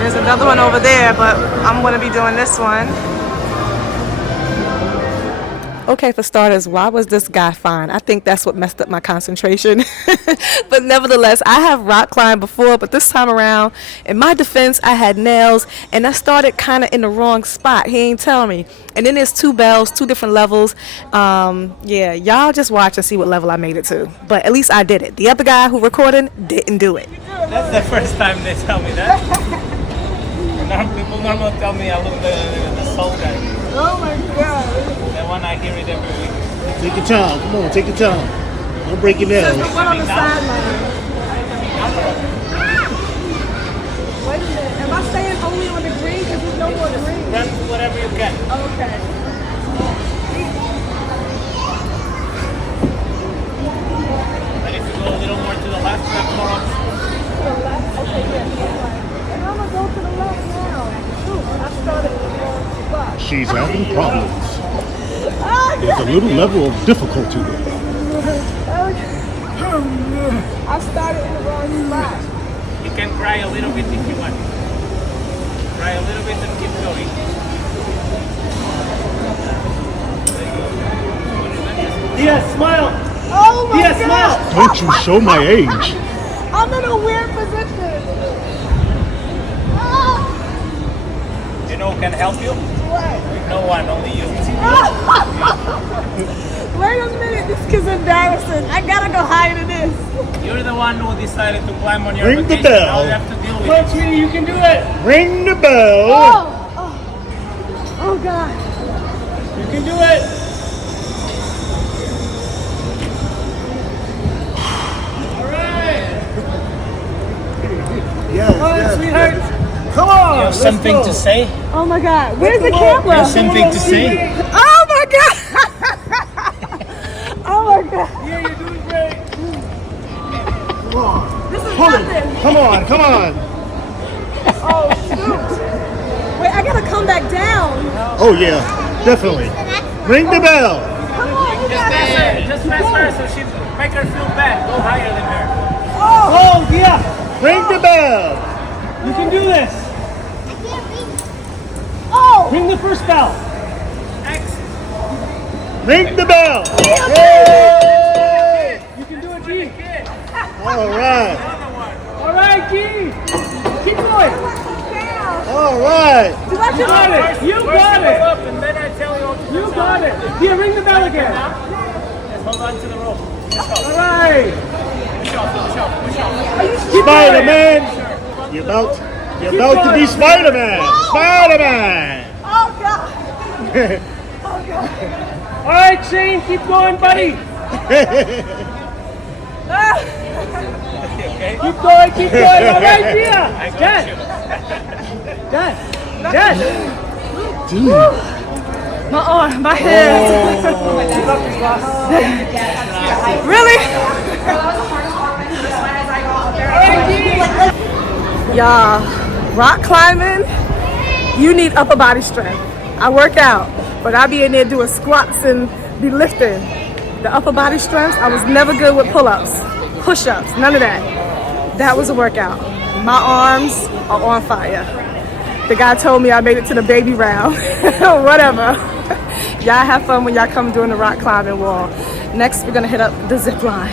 There's another one over there, but I'm going to be doing this one. Okay, for starters, why was this guy fine? I think that's what messed up my concentration. But nevertheless, I have rock climbed before, but this time around, in my defense, I had nails, and I started kind of in the wrong spot. He ain't tell me. And then there's 2 bells, 2 different levels. Yeah, y'all just watch and see what level I made it to. But at least I did it. The other guy who recorded didn't do it. That's the first time they tell me that. People normally tell me I look the soul guy. Oh my God. That one I hear it every week. Take your time. Come on, take your time. Don't break your nails. There's the one on the sideline. Wait a minute. Am I staying only on the green? Because there's no more green. Run whatever you can. Okay. But if you go a little more to the left, you have more options. To the left? Okay, yeah. And I'm going to go to the left now. Ooh, I started in the wrong spot. She's having problems. There's a little level of difficulty there. I started in the wrong spot. You can cry a little bit if you want. Cry a little bit and keep going. Dia, smile. Oh my Dia, God. smile. Don't you show my age. I'm in a weird position. You know who can help you? What? No one, only you. Wait a minute, this is embarrassing. I gotta go higher than this. You're the one who decided to climb on your Ring the vacation. bell. Now you have to deal with Come on, it. sweetie, you can do it. Ring the bell. Oh God. You can do it. All right. Yes, Come on, yes. sweetheart. Come on. You have let's something go. to say? Oh my God. Where's the Come on. camera? You have something to say? Oh my God. Oh my God. Yeah, you're doing great. Come on. This is Pull nothing. it. Come on, come on. Oh shoot. Wait, I gotta come back down. Oh, yeah, definitely. Ring the bell. Come on, you Just gotta. press her so she make her feel bad. Go higher than her. Oh, Dia, Ring the bell. you can do this. Oh. Ring the first bell. Next. Ring the bell. Yay! You can do it, G. All right. All right, G. Keep going. All right. Do I You just got it. You First got you go it. up and then I tell you what to do. You got it. Dia, ring the bell again. Just hold on to the rope. All right. Push off. Spider-Man. You're about to be Spider-Man. Spider-Man. Oh God. All right, Shane, keep going, buddy. Okay? Keep going, keep going. All right, Dia. I got Dad. you. Dad. Dude. My arm, my head. Really? All right, G. Y'all, Rock climbing, you need upper body strength. I work out, but I be in there doing squats and be lifting. The upper body strength, I was never good with pull-ups, push-ups, none of that. That was a workout. My arms are on fire. The guy told me I made it to the baby round. Whatever. Y'all have fun when y'all come doing the rock climbing wall. Next, we're gonna hit up the zip line.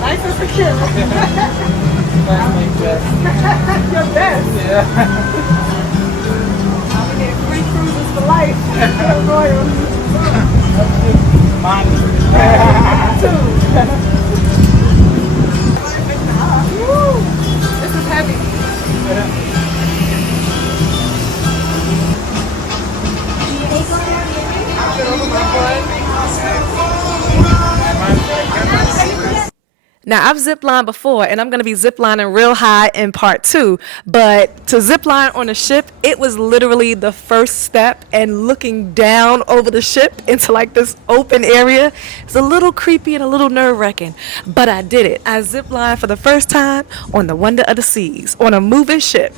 Nice and secure. Your best. Yeah. I'm getting free cruises for life. Royal. Mine. This is heavy. Now, I've ziplined before, and I'm going to be ziplining real high in part 2, but to zipline on a ship, it was literally the first step, and looking down over the ship into like this open area, it's a little creepy and a little nerve-wracking, but I did it. I ziplined for the first time on the Wonder of the Seas, on a moving ship.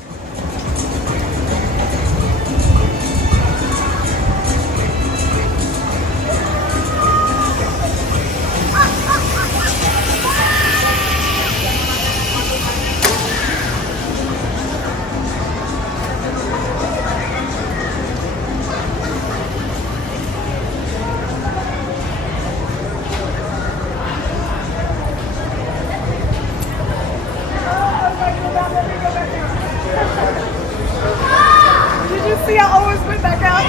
Did you see I always went back out?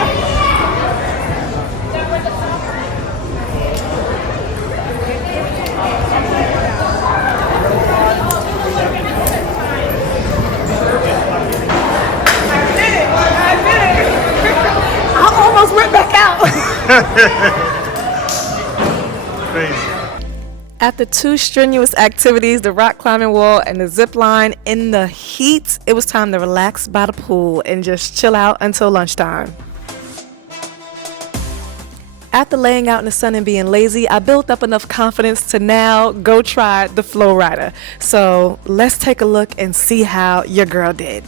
I almost went back out. Crazy. After 2 strenuous activities, the rock climbing wall and the zip line in the heat, it was time to relax by the pool and just chill out until lunchtime. After laying out in the sun and being lazy, I built up enough confidence to now go try the flow rider. So let's take a look and see how your girl did.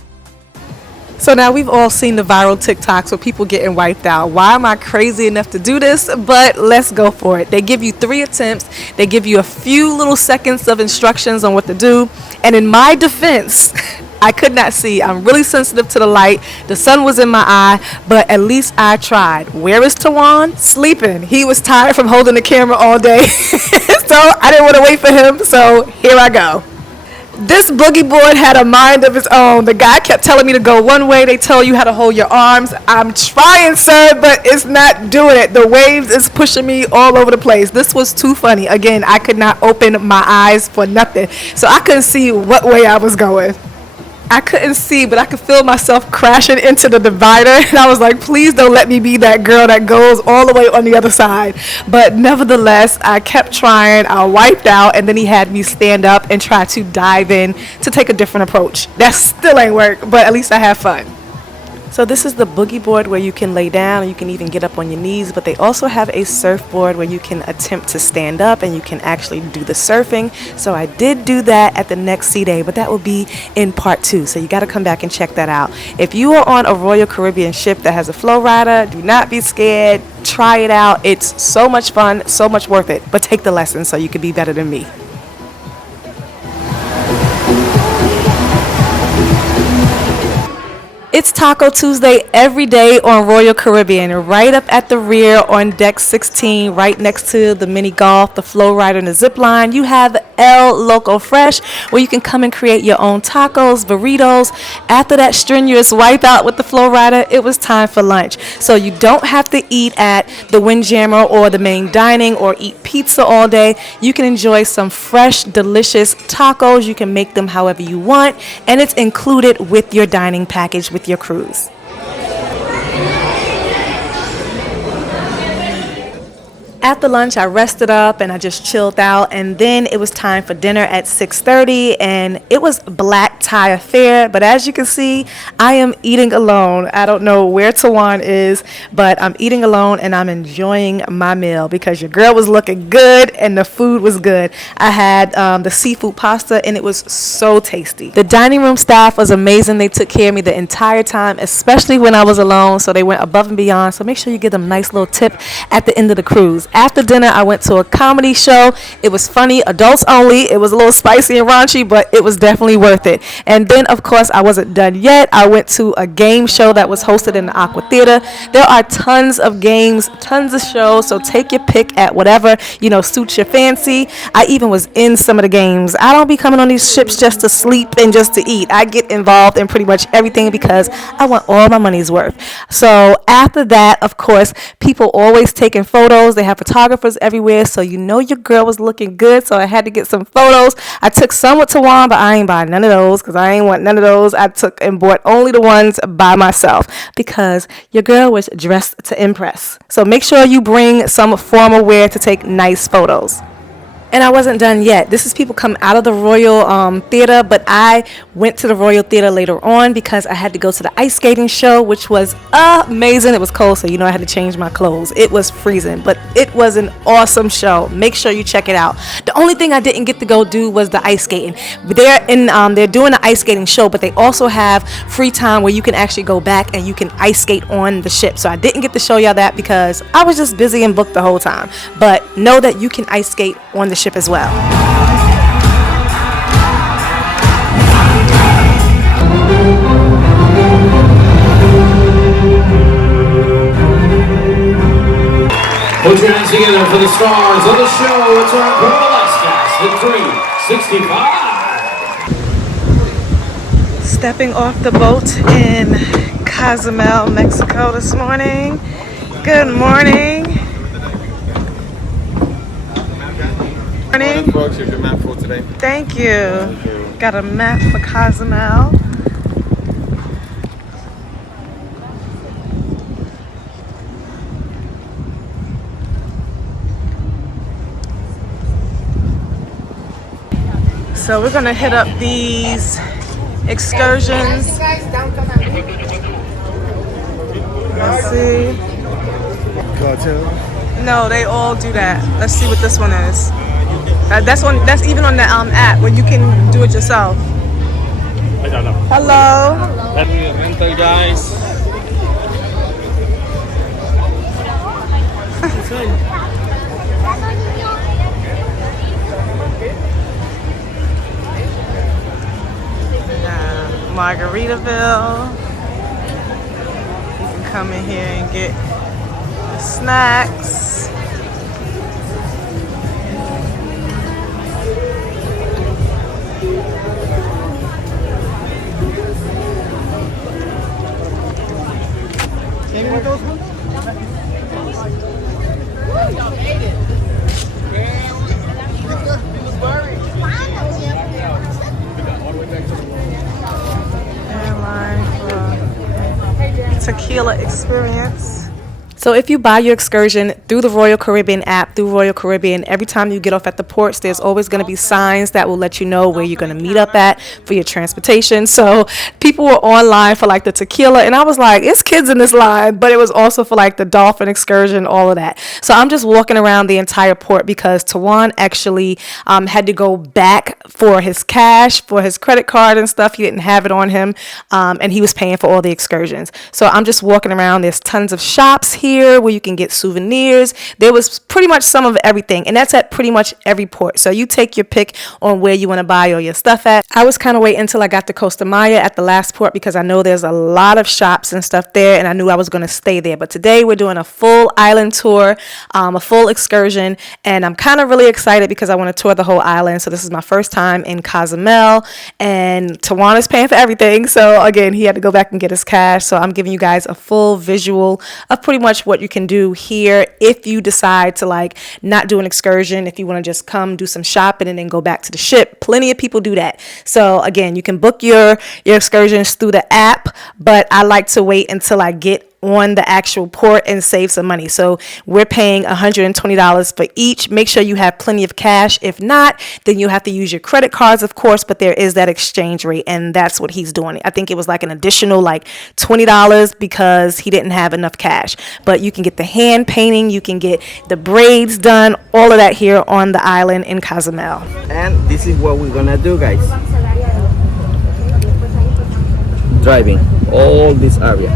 So now we've all seen the viral TikToks with people getting wiped out. Why am I crazy enough to do this? But let's go for it. They give you 3 attempts. They give you a few little seconds of instructions on what to do. And in my defense, I could not see. I'm really sensitive to the light. The sun was in my eye, but at least I tried. Where is Tawan? Sleeping. He was tired from holding the camera all day. So I didn't want to wait for him. So here I go. This boogie board had a mind of its own. The guy kept telling me to go one way. They tell you how to hold your arms. I'm trying, sir, but it's not doing it. The waves is pushing me all over the place. This was too funny. Again, I could not open my eyes for nothing. So I couldn't see what way I was going. I couldn't see, but I could feel myself crashing into the divider. And I was like, please don't let me be that girl that goes all the way on the other side. But nevertheless, I kept trying. I wiped out, and then he had me stand up and try to dive in to take a different approach. That still ain't work, but at least I had fun. So this is the boogie board where you can lay down and you can even get up on your knees, but they also have a surfboard where you can attempt to stand up and you can actually do the surfing. So I did do that at the next sea day, but that will be in part 2. So you got to come back and check that out. If you are on a Royal Caribbean ship that has a flow rider, do not be scared. Try it out. It's so much fun, so much worth it, but take the lesson so you can be better than me. It's Taco Tuesday every day on Royal Caribbean, right up at the rear on deck 16, right next to the mini golf, the flow rider, and the zip line. You have El Loco Fresh, where you can come and create your own tacos, burritos. After that strenuous wipeout with the Flow Rider, it was time for lunch. So you don't have to eat at the Windjammer or the main dining or eat pizza all day. You can enjoy some fresh, delicious tacos. You can make them however you want, and it's included with your dining package with your cruise. After lunch, I rested up and I just chilled out, and then it was time for dinner at 6:30, and it was black tie affair. But as you can see, I am eating alone. I don't know where Tawan is, but I'm eating alone and I'm enjoying my meal because your girl was looking good and the food was good. I had the seafood pasta and it was so tasty. The dining room staff was amazing. They took care of me the entire time, especially when I was alone, so they went above and beyond. So make sure you give them a nice little tip at the end of the cruise. After dinner, I went to a comedy show. It was funny, adults only. It was a little spicy and raunchy, but it was definitely worth it. And then, of course, I wasn't done yet. I went to a game show that was hosted in the Aqua Theater. There are tons of games, tons of shows, so take your pick at whatever, suits your fancy. I even was in some of the games. I don't be coming on these ships just to sleep and just to eat. I get involved in pretty much everything because I want all my money's worth. So after that, of course, people always taking photos. They have photographers everywhere, so your girl was looking good, so I had to get some photos. I took some with Tawan, but I ain't buy none of those because I ain't want none of those. I took and bought only the ones by myself because your girl was dressed to impress. So make sure you bring some formal wear to take nice photos. And I wasn't done yet. This is people come out of the Royal Theater, but I went to the Royal Theater later on because I had to go to the ice skating show, which was amazing. It was cold, so I had to change my clothes. It was freezing, but it was an awesome show. Make sure you check it out. The only thing I didn't get to go do was the ice skating. They're doing the ice skating show, but they also have free time where you can actually go back and you can ice skate on the ship. So I didn't get to show y'all that because I was just busy and booked the whole time. But know that you can ice skate on the ship as well. Put your hands together for the stars of the show. It's our burlesque at 365. Stepping off the boat in Cozumel, Mexico this morning. Good morning. Your map for today. Thank you. Got a map for Cozumel. So we're gonna hit up these excursions. Let's see. Cartel. No, they all do that. Let's see what this one is. That's even on the app where you can do it yourself. Hello. Rental guys. Margaritaville. You can come in here and get the snacks. Tequila experience. So if you buy your excursion through the Royal Caribbean app, through Royal Caribbean, every time you get off at the ports, there's always going to be signs that will let you know where you're going to meet up at for your transportation. So people were online for like the tequila, and I was like, it's kids in this line, but it was also for like the dolphin excursion, all of that. So I'm just walking around the entire port because Tawan actually had to go back for his cash, for his credit card and stuff. He didn't have it on him, and he was paying for all the excursions. So I'm just walking around. There's tons of shops here. beer, where you can get souvenirs. There was pretty much some of everything, and that's at pretty much every port. So you take your pick on where you want to buy all your stuff at. I was kind of waiting until I got to Costa Maya at the last port because I know there's a lot of shops and stuff there, and I knew I was going to stay there. But today we're doing a full island tour, a full excursion, and I'm kind of really excited because I want to tour the whole island. So this is my first time in Cozumel, and Tawana's paying for everything. So again, he had to go back and get his cash. So I'm giving you guys a full visual of pretty much what you can do here if you decide to like not do an excursion. If you want to just come do some shopping and then go back to the ship, plenty of people do that. So again, you can book your excursions through the app, but I like to wait until I get on the actual port and save some money. So we're paying $120 for each. Make sure you have plenty of cash. If not, then you have to use your credit cards, of course, but there is that exchange rate, and that's what he's doing. I think it was like an additional like $20 because he didn't have enough cash. But you can get the hand painting, you can get the braids done, all of that here on the island in Cozumel. And this is what we're gonna do, guys. Driving all this area,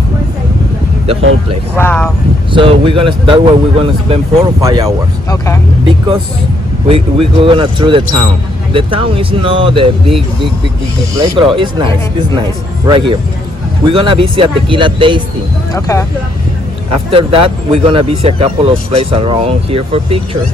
the whole place. Wow. So that's why we're gonna spend 4 or 5 hours. Okay. Because we're gonna through the town. The town is not the big place, bro. It's nice. It's nice. Right here. We're gonna visit a tequila tasting. Okay. After that, we're gonna visit a couple of places around here for pictures.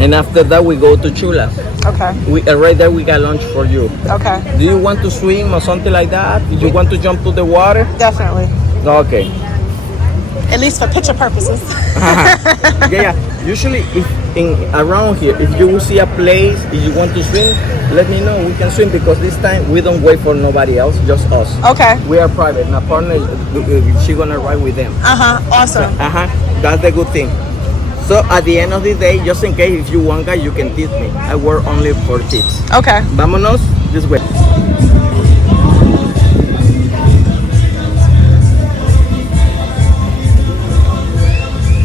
And after that, we go to Chula. Okay. Right there, we got lunch for you. Okay. Do you want to swim or something like that? Do you want to jump to the water? Definitely. Okay. At least for picture purposes. Yeah. Usually, if around here, if you will see a place, if you want to swim, let me know. We can swim because this time we don't wait for nobody else, just us. Okay. We are private. My partner, she gonna ride with them. Awesome. That's the good thing. So at the end of the day, just in case if you want, guys, you can tip me. I work only for tips. Okay. Vámonos this way.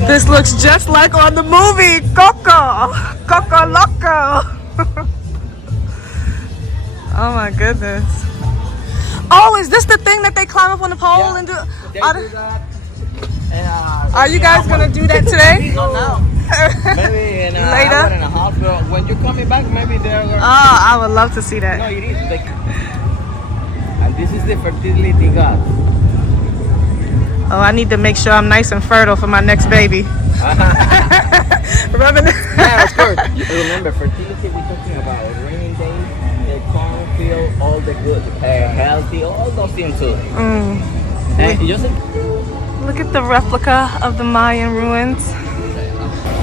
This looks just like on the movie Coco Loco. Oh my goodness. Oh, is this the thing that they climb up on the pole and do? Are you guys gonna do that today? No. Maybe in an later. hour and a half. When you're coming back, maybe they're gonna. Oh, I would love to see that. No, it is. And this is the fertility god. Oh, I need to make sure I'm nice and fertile for my next baby. Yeah, of course. Remember, fertility we're talking about raining days, the cornfield, all the good, healthy, all those things too. And just look at the replica of the Mayan ruins.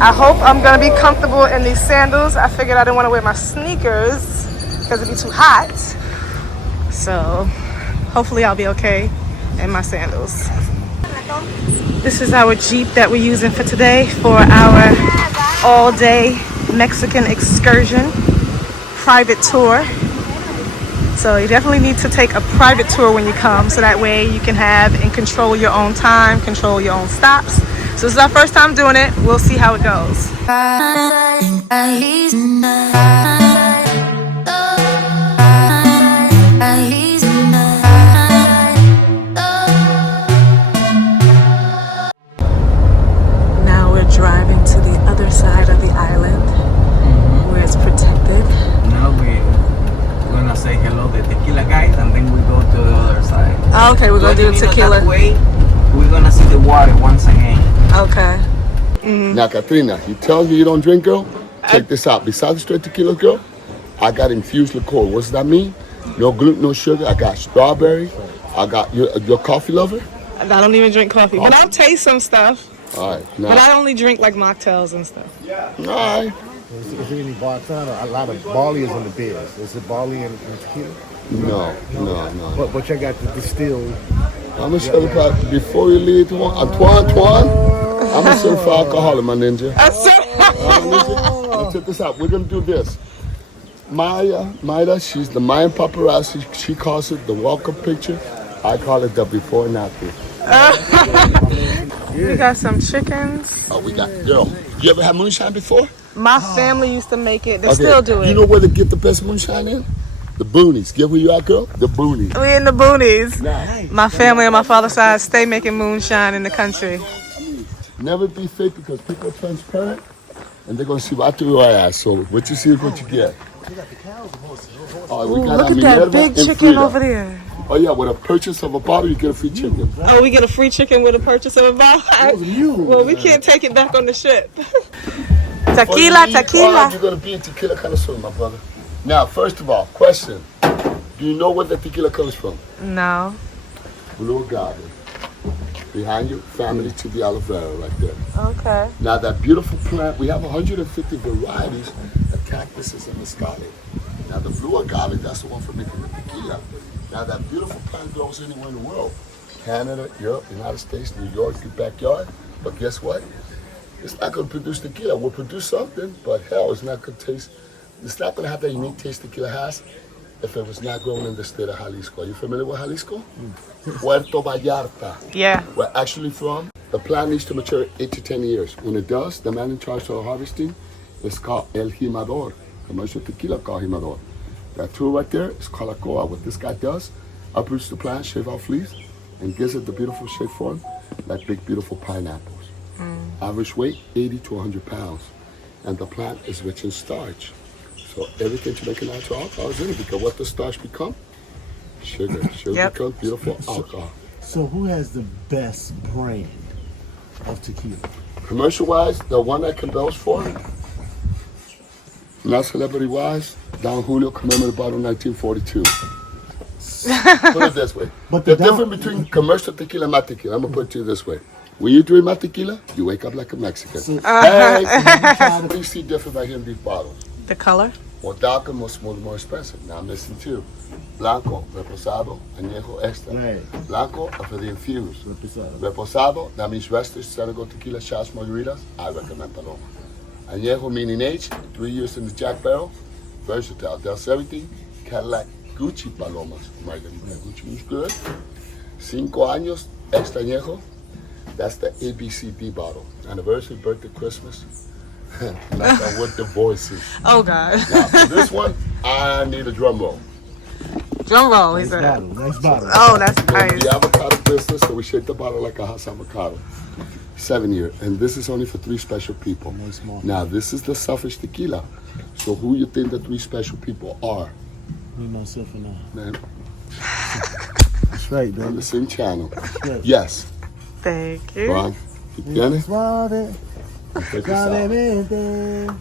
I hope I'm gonna be comfortable in these sandals. I figured I didn't want to wear my sneakers because it'd be too hot. So hopefully I'll be okay in my sandals. This is our Jeep that we're using for today for our all-day Mexican excursion private tour. So you definitely need to take a private tour when you come, so that way you can have and control your own time, control your own stops. So this is our first time doing it. We'll see how it goes. Now we're driving to the other side of the island where it's protected. now we're gonna say hello to the Tequila guys, and then we go to the other side. Oh, okay, we're gonna do Tequila. That way, we're gonna see the water once again. Okay. Now, Katrina, you tell me you don't drink, girl? Check this out. Besides the straight tequila, girl, I got infused liqueur. What does that mean? No gluten, no sugar. I got strawberry. I got your coffee lover? I don't even drink coffee, but I'll taste some stuff. All right. Now, But I only drink like mocktails and stuff. all right. Is there any bartender? A lot of barley is in the beers. Is it barley and tequila? No. But you got the distilled. I'm a certified, before you leave, Antoine, I'm a certified alcoholic, my ninja. Now check this out. We're going to do this. Maida, she's the Mayan paparazzi. She calls it the welcome picture. I call it the before and after. We got some chickens. Oh, we got, girl, you ever had moonshine before? My family used to make it. They still do it. You know where to get the best moonshine in? The boonies. Get where you at, girl? The boonies. We in the boonies. Nice. My family on my father's side stay making moonshine in the country. Never be fake because people are transparent and they're gonna see right through your ass. So what you see is what you get. Oh, we got look at that big chicken over there. Oh yeah, with a purchase of a bottle, you get a free chicken. Oh, we get a free chicken with a purchase of a bottle? Well, we can't take it back on the ship. Tequila, tequila. You're gonna be a tequila connoisseur, my brother. Now, first of all, question. Do you know where the tequila comes from? No. Blue agave. Behind you, family to the aloe vera right there. Okay. Now that beautiful plant, we have 150 varieties of cactuses and mescale. Now the blue agave, that's the one for making the tequila. Now that beautiful plant grows anywhere in the world. Canada, Europe, United States, New York, your backyard. But guess what? It's not going to produce tequila. We'll produce something, but hell, it's not going to taste. It's not going to have that unique taste tequila has if it was not grown in the state of Jalisco. Are you familiar with Jalisco? Puerto Vallarta. Yeah. We're actually from. The plant needs to mature 8 to 10 years. When it does, the man in charge of harvesting is called El Jimador. Commercial tequila called Jimador. That tool right there is called Acoa. What this guy does, uproots the plant, shave out fleas, and gives it the beautiful shape form like big, beautiful pineapples. Average weight, 80 to 100 pounds. And the plant is rich in starch. So everything to make a natural alcohol is in it because what does starch become? Sugar. Sugar becomes beautiful alcohol. So who has the best brand of tequila? Commercial-wise, the one that can boast for it, not celebrity-wise, Don Julio commemorative bottle 1942. Put it this way. But the difference between commercial tequila and my tequila, I'm going to put it to you this way. When you drink my tequila, you wake up like a Mexican. Hey, what do you see different right here in these bottles? The color? More darker, more smooth, more expensive. Now I'm missing two. Blanco, reposado, añejo extra. Right. Blanco are for the infused. Reposado. Reposado, that means restless, Senegal tequila shots, margaritas. I recommend Paloma. Añejo meaning age, 3 years in the Jack Barrel. Versatile, does everything. Cadillac, Gucci Palomas. Margarita, Gucci means good. 5 años, extra añejo. That's the ABCD bottle. Anniversary, birthday, Christmas. Like that with the voices. Oh, God. Now, for this one, I need a drum roll. Drum roll, he said. Nice bottle. Oh, that's nice. The avocado business, so we shake the bottle like a house avocado. 7 year, and this is only for 3 special people. Now, this is the selfish tequila. So who you think the 3 special people are? Me, myself, and I. Man, That's right, baby. on the same channel. Right. Yes. Thank you. Ron, you get it? Suave. Take this out. Suavemente.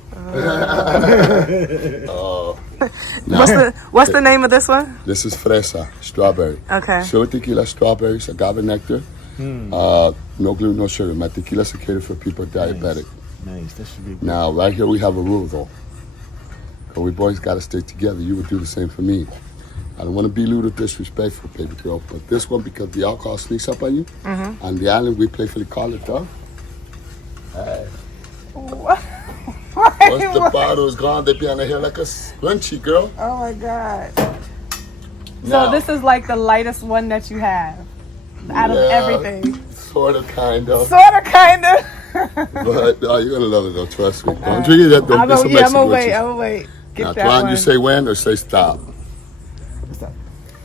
What's the name of this one? This is fresa, strawberry. Okay. Sugar tequila, strawberries, agave nectar. No gluten, no sugar. My tequila's catered for people diabetic. Nice, that should be good. Now, right here we have a rule though. But we boys gotta stay together. You would do the same for me. I don't want to be lewd or disrespectful, baby girl, but this one, because the alcohol sneaks up on you, on the island we playfully call it, huh? Hey. Once the bottle is gone, they be on the hair like a scrunchie, girl. Oh, my God. Now, So this is like the lightest one that you have out of everything. Sort of, kind of. Sort of, kind of. But you're going to love it, though, trust me. Don't drink it. I'm gonna wait. Get Now, that Twan, one. you say when or say stop?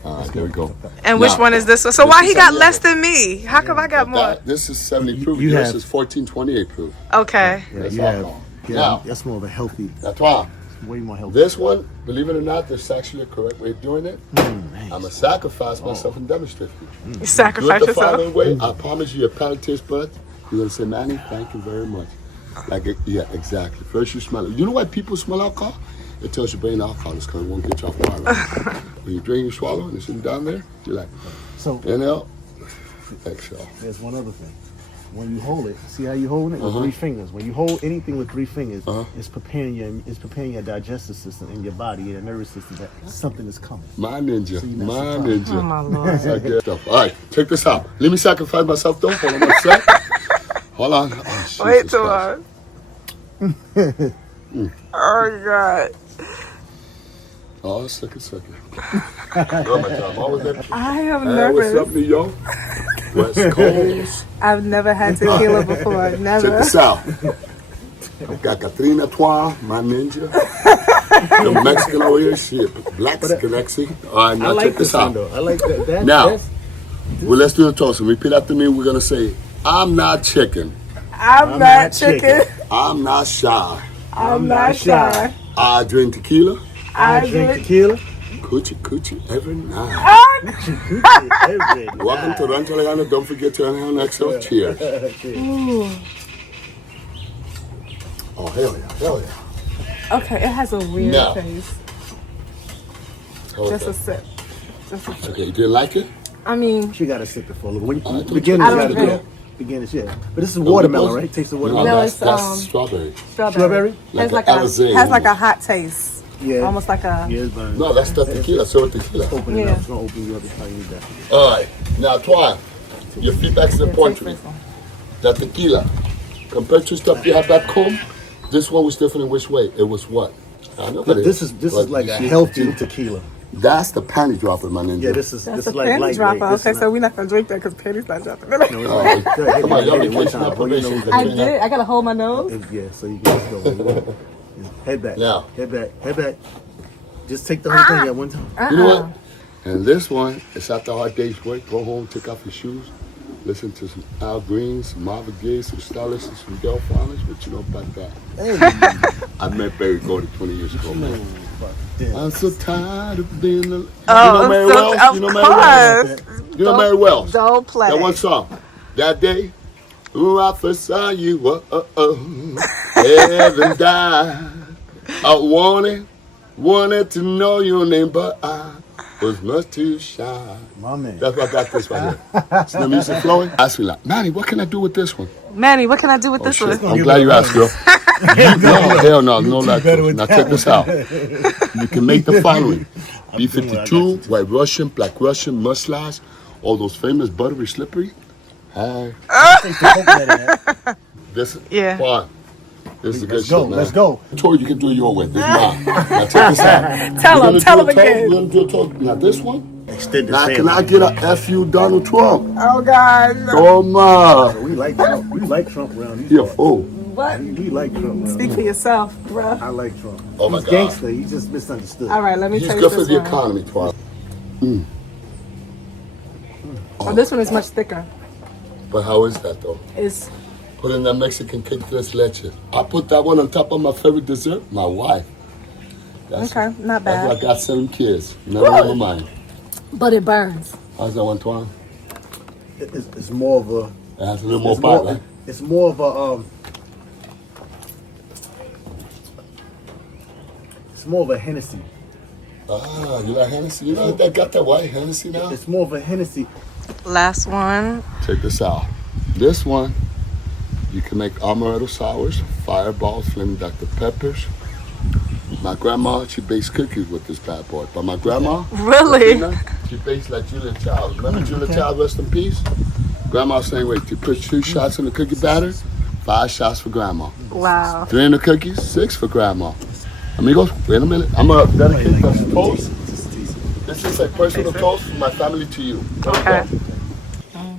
All right, there we go. And which one is this one? So why he got less than me? How come I got more? This is 70 proof. You Yours have- is 1428 proof. Okay. Yeah, That's you have. alcohol. Yeah, Now- that's more of a healthy, Now, Twan, way more healthy. this one, believe it or not, there's actually a correct way of doing it. I'm going to sacrifice myself and demonstrate for you. You sacrifice Do it the yourself. following way. I promise you, your palate taste buds, you're going to say, Manny, thank you very much. Like, yeah, exactly. First you smell it. You know why people smell alcohol? It tells your brain alcohol is because it won't get you off guard. When you drink, you swallow, and it's sitting down there, you're like, So inhale, exhale. there's one other thing. When you hold it, see how you hold it with 3 fingers. When you hold anything with 3 fingers, it's preparing your digestive system and your body, your nervous system that something is coming. My ninja, So you mess my it up. ninja. Oh, my Lord. That's like that stuff. All right, check this out. Let me sacrifice myself, though. Hold on 1 sec. Hold on. Oh, Wait Jesus till Christ. Oh, God. Oh, second. Girl, my time. Always there. I am Hey, what's up, nervous. New York? West Coast. I've never had tequila before. Check Never. this out. I've got Katrina Twan, my ninja. The Mexican over here, shit. Black Mexican. All right, now check this out. I like that. Now, well, let's do the toast. Repeat after me. We're going to say, I'm not chicken. I'm not chicken. I'm not shy. I'm not shy. I drink tequila. I drink tequila. Coochie coochie every night. Every Welcome to Rancho Lejano. Don't forget to inhale and exhale. Cheers. Oh, hell yeah. Hell yeah. Okay, it has a weird No. taste. Hold Just a that. sip. Just a sip. Okay, you didn't like it? I mean, She gotta sip it for a little. When you, I beginners don't gotta do drink. that. Beginners, yeah. But this is watermelon, right? Taste the watermelon. No, that's, it's, that's strawberry. Strawberry? Has like Alizé. has like a hot taste. Yeah. Almost like a. Yeah, it's burning. No, that's the tequila. So tequila. Open it Yeah. up. It's gonna open you up. It's how you need that. All right. Now, Twan, your feedback is important to me. That tequila, compared to stuff you have back home, this one was different in which way? It was what? I know But this is like a healthy tequila. That's the panty dropper, my ninja. Yeah, this is That's a like panty lightweight. dropper. This Okay, is so we're not gonna drink that because panty's not dropping. No, it's like, Come on, y'all be one catching time. up Hold your probation. nose I down. did. I gotta hold my nose. Yeah, so you can just go. Head back. Now. Head back. Head back. Just take the whole thing at one time. You know what? And this one, it's after a hard day's work. Go home, take off your shoes, listen to some Al Green, some Marvin Gaye, some Stylists, and some Del Farners. What you know about that? I met Barry Gordy 20 years ago, man. I'm so tired of being you know Mary Wells? You know Mary Wells? You know Mary Wells? Don't play. That one song. That day, when I first saw you, heaven died. I wanted to know your name, but I was much too shy. My man. That's why I got this right here. See the music flowing? Ask me like, Manny, what can I do with this one? Manny, what can I do with this Shit, one? I'm glad you asked, girl. No, hell no, no like this. Now check this out. You can make the following. B52, White Russian, Black Russian, mustache, all those famous buttery slippery. Hi. This Yeah. Why? This is a good Let's go. shit, man. Let's go. Tour, you can do it your way. This is mine. Now check this out. Tell him again. We're gonna do a tour. Now this one. Extended Now can family. I get a FU Donald Trump? Oh God. Oh my. We like Trump. We like Trump around these You're a parts. fool. What? We like Trump around. Speak for yourself, bro. I like Trump. Oh my He's God. gangster. He's just misunderstood. All right, let me He's taste good for this the one. economy, Twan. Oh, this one is much thicker. But how is that though? It's Put in that Mexican tres leches. I put that one on top of my favorite dessert, my wife. That's, okay, not that's why I bad, got 7 kids. None of them are mine. but it burns. How's that one, Twan? It's more of a. It has a little more bite, right? It's more of a. It's more of a Hennessy. Ah, you like Hennessy? You know that got that white Hennessy now? It's more of a Hennessy. Last one. Check this out. This one, you can make amaretto sours, fireballs, flaming Dr. Peppers. My grandma, she bakes cookies with this bad boy. But my grandma, Really? she bakes like Julia Child. Remember Julia Child, rest in peace? Grandma same way. She puts 2 shots in the cookie batter, 5 shots for grandma. Wow. 3 in the cookies, 6 for grandma. Amigos, wait a minute. I'm going to dedicate this toast. This is a personal toast from my family to you. Okay.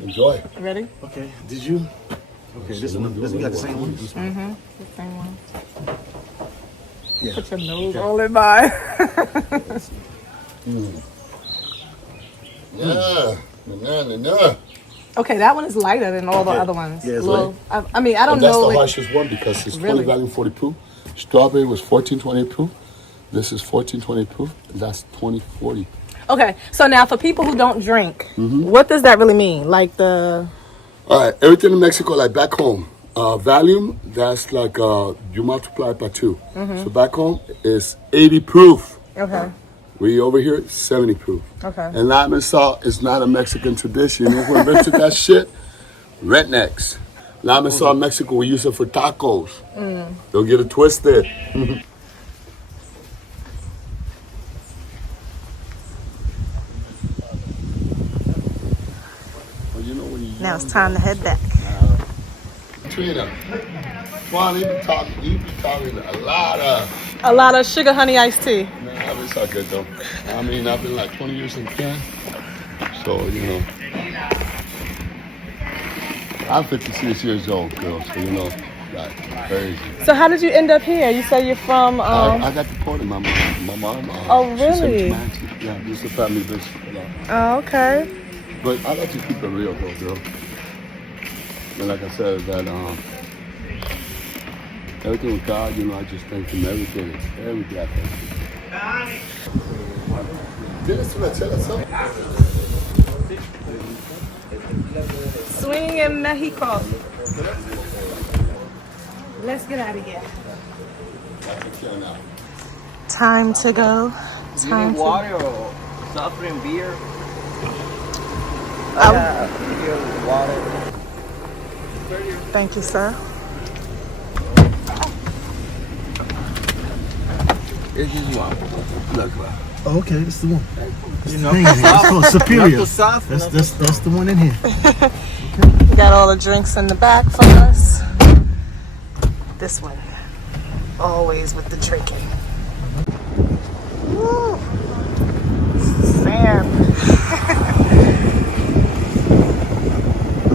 Enjoy. Ready? Okay. Did you? Okay. This one. This we got the same one. Mm-hmm. The same one. Yeah. Put your nose all in mine. Yeah. Okay, that one is lighter than all the other ones. Yeah, it's Well, I mean, I don't And that's know. the Like, harshest one because it's Really? 40 volume 40 proof. Strawberry was 1420 proof. This is 1420 proof. And that's 2040. okay, so now for people who don't drink, Mm-hmm. what does that really mean? Like the All right, everything in Mexico, like back home, volume, that's like you multiply it by 2. So back home is 80 proof. okay, We over here, 70 proof. okay. And lime and salt is not a Mexican tradition. You know who invented that shit? Rednecks. Lime and salt in Mexico, we use it for tacos. Don't get it twisted. Well, you know when you Now it's time to head back. Trina, Juan, you be talking A lot of sugar honey iced tea. Man, it's all good though. I mean, I've been like 20 years in Canada, so you know. I'm 56 years old, girl, so you know, like crazy. So how did you end up here? You say you're from. I got deported. My mom. Oh, she sent me really? to Manatee. Yeah, this is a family business. You know. Oh, okay. But I like to keep it real, though, girl. And like I said, that Everything with God, you know, I just thank him everything. Everything I thank him. Tell us something. Swing in Mexico. Let's get out of here. Time to go. Time to water or soft drink, beer? Water. Thank you, sir. This is one. Look, Oh, okay, this is the one. you know, It's called Superior. Not too soft, That's the one in here. We got all the drinks in the back for us. This one. Always with the drinking. Woo. Sand.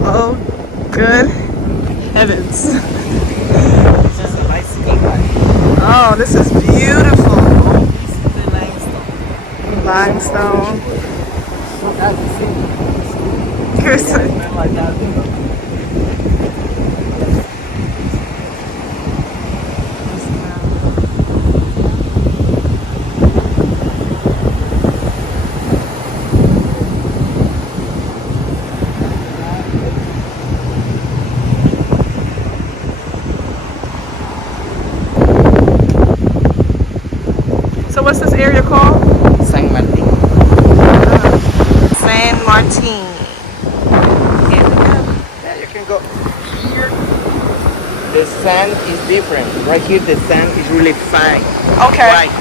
Oh, good heavens. Just a nice ski bike. Oh, this is beautiful. Limestone. Chris. So what's this area called? San Martin. San Martin. Here we go. Yeah, you can go here. The sand is different. Right here, the sand is really fine. Okay. White.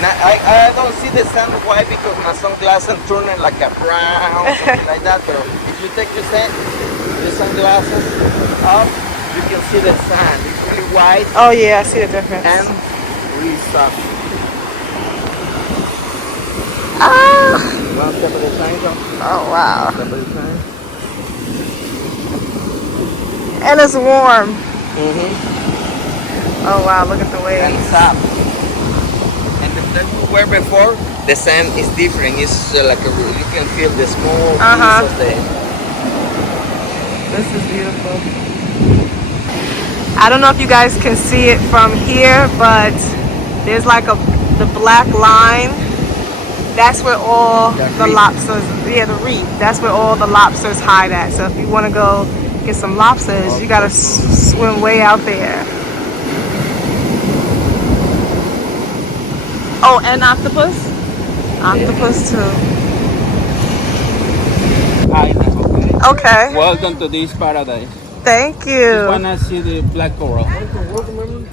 Now, I don't see the sand white because my sunglasses turn it like a brown, something like that. But if you take the sunglasses off, you can see the sand. It's really white Oh yeah, I see the difference. and really soft. Ah! One step at a time, John. Oh wow. Step at a time. And it's warm. Mm-hmm. Oh wow, look at the And waves. soft. And the place we were before, the sand is different. It's like you can feel the small piece of the. This is beautiful. I don't know if you guys can see it from here, but there's like the black line. That's where all the lobsters, the reef. That's where all the lobsters hide at. So if you want to go get some lobsters, you gotta swim way out there. Oh, and octopus? Octopus too. Okay. Welcome to this paradise. Thank you. Wanna see the black coral?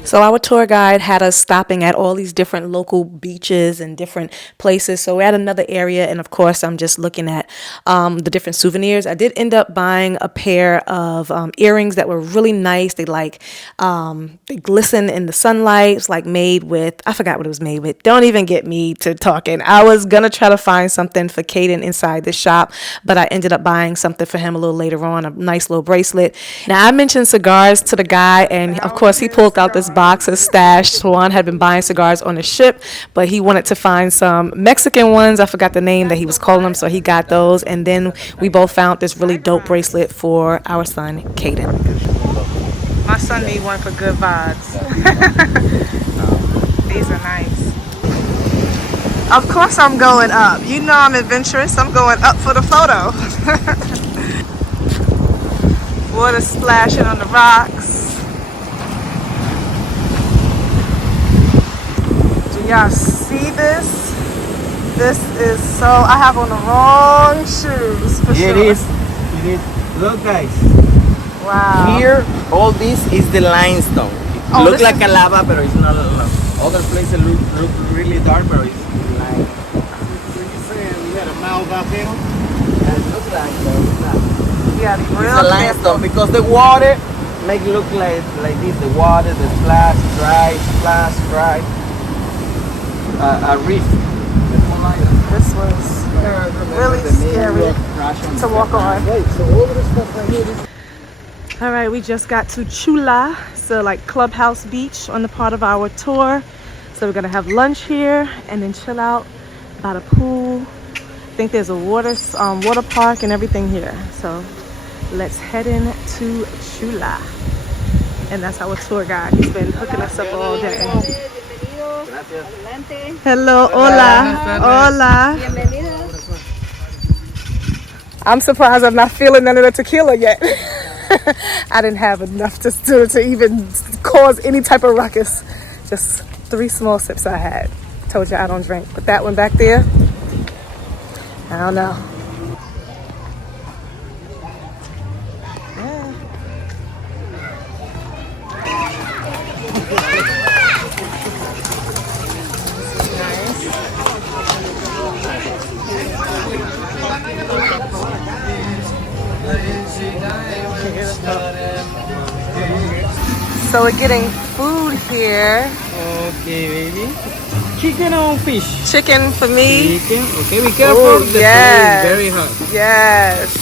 So our tour guide had us stopping at all these different local beaches and different places. So we're at another area, and of course I'm just looking at the different souvenirs. I did end up buying a pair of earrings that were really nice. They they glisten in the sunlight. It's like made with, I forgot what it was made with. Don't even get me to talking. I was gonna try to find something for Caden inside the shop, but I ended up buying something for him a little later on, a nice little bracelet. Now I mentioned cigars to the guy, and of course he pulled out this box of stash. Juan had been buying cigars on the ship, but he wanted to find some Mexican ones. I forgot the name that he was calling them, so he got those. And then we both found this really dope bracelet for our son, Caden. My son need one for good vibes. These are nice. Of course I'm going up. You know I'm adventurous. I'm going up for the photo. Water splashing on the rocks. Do y'all see this? This is so, I have on the wrong shoes for sure. It is. Look, guys. Wow. Here, all this is the limestone. Oh, Look this like is- a lava, but it's not a lava. Other places look really dark, but it's lime. So you saying we had a mild volcano? It looks like that. You gotta be It's real a limestone because the water make it look like this. The water, the splash, dry. A reef. This was really scary to walk on. Wait, so all of this stuff right here, All right, we just got to Chula, so like Clubhouse Beach on the part of our tour. So we're gonna have lunch here and then chill out by the pool. I think there's a water park and everything here. So let's head in to Chula. And that's our tour guide. He's been hooking us up all day. Hello, hola, hola. I'm surprised I'm not feeling none of the tequila yet. I didn't have enough to even cause any type of ruckus. Just 3 small sips I had. Told you I don't drink. But that one back there, I don't know. So we're getting food here. Okay, baby. Chicken or fish? Chicken for me. Chicken. Okay, be careful. The yes. plate is very hot. Yes.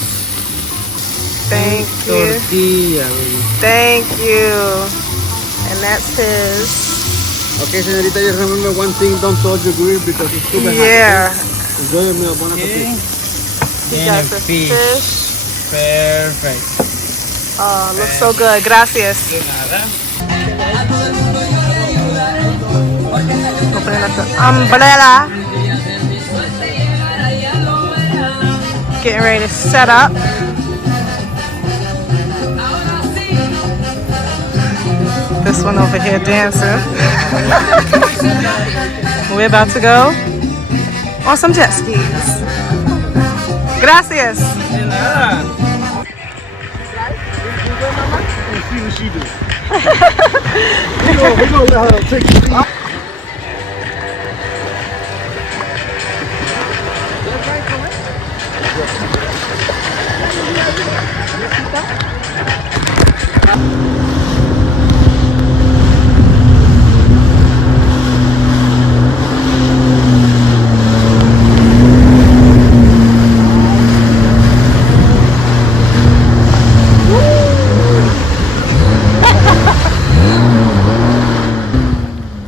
Thank you. Tortilla, baby. Thank you. And that's his. Okay, señorita, just remember one thing: don't touch the grill because it's too hot. Yeah. Enjoy your meal. Bon Okay. He And got a the fish. fish. Perfect. Oh, looks so good. Gracias. De nada. Opening up the umbrella. Getting ready to set up. This one over here dancing. We're about to go on some jet skis. Gracias. De nada. See what she do. We're gonna let her take the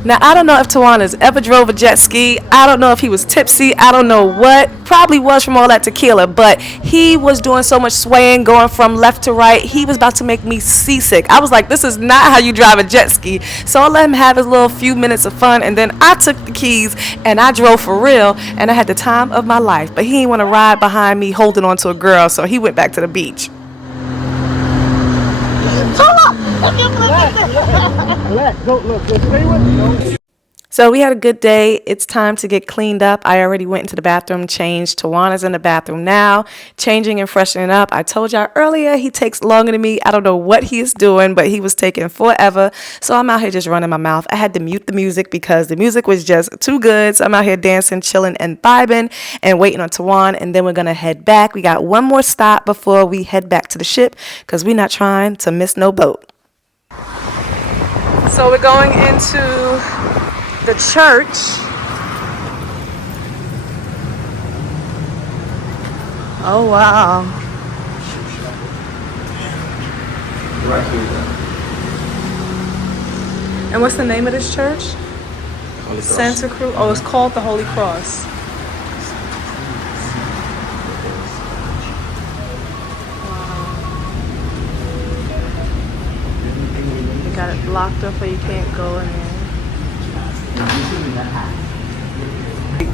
Now, I don't know if Tawana's ever drove a jet ski. I don't know if he was tipsy. I don't know what. Probably was from all that tequila. But he was doing so much swaying, going from left to right. He was about to make me seasick. I was like, this is not how you drive a jet ski. So I let him have his little few minutes of fun. And then I took the keys and I drove for real. And I had the time of my life. But he didn't want to ride behind me holding on to a girl. So he went back to the beach. So we had a good day. It's time to get cleaned up. I already went into the bathroom, changed. Tawana's in the bathroom now, changing and freshening up. I told y'all earlier he takes longer than me. I don't know what he is doing, but he was taking forever. So I'm out here just running my mouth. I had to mute the music because the music was just too good. So I'm out here dancing, chilling, and vibing and waiting on Tawan. And then we're going to head back. We got one more stop before we head back to the ship because we're not trying to miss no boat. So we're going into the church. Oh wow. Right here. And what's the name of this church? Holy Cross. Santa Cruz. Oh, it's called the Holy Cross. Wow. You got it blocked off, or you can't go in there.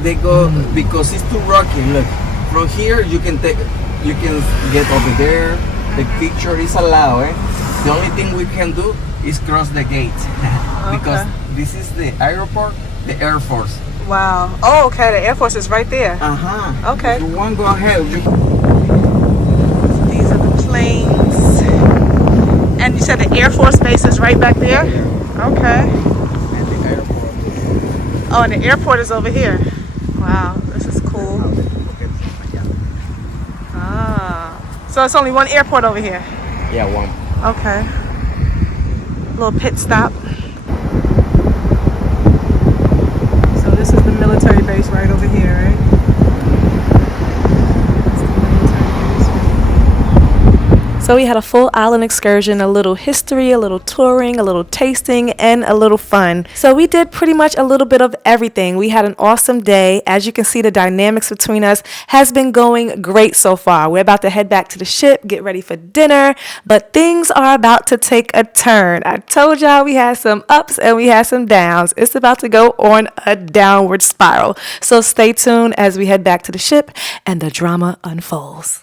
They go because it's too rocky. Look, from here you can get over there. The picture is allowed. The only thing we can do is cross the gate because this is the airport, the Air Force. Wow. Oh, okay. The Air Force is right there. Okay. If you want, go ahead. These are the planes. And you said the Air Force base is right back there? Okay. And the airport. Oh, and the airport is over here. Wow, this is cool. Ah. So it's only one airport over here? Yeah, one. Okay. Little pit stop. So this is the military base right over here, right? So we had a full island excursion, a little history, a little touring, a little tasting, and a little fun. So we did pretty much a little bit of everything. We had an awesome day. As you can see, the dynamics between us has been going great so far. We're about to head back to the ship, get ready for dinner, but things are about to take a turn. I told y'all we had some ups and we had some downs. It's about to go on a downward spiral. So stay tuned as we head back to the ship and the drama unfolds.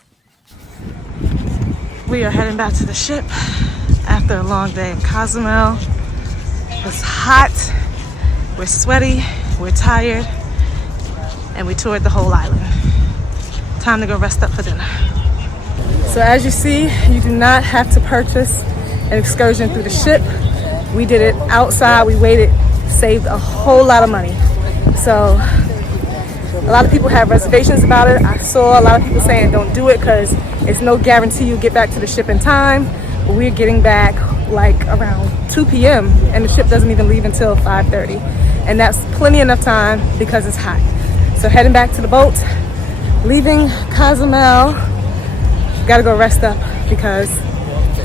We are heading back to the ship after a long day in Cozumel. It's hot, we're sweaty, we're tired, and we toured the whole island. Time to go rest up for dinner. So as you see, you do not have to purchase an excursion through the ship. We did it outside, we waited, saved a whole lot of money. So a lot of people have reservations about it. I saw a lot of people saying don't do it because it's no guarantee you get back to the ship in time. But we're getting back like around 2 p.m. and the ship doesn't even leave until 5:30. And that's plenty enough time because it's hot. So heading back to the boat, leaving Cozumel, gotta go rest up because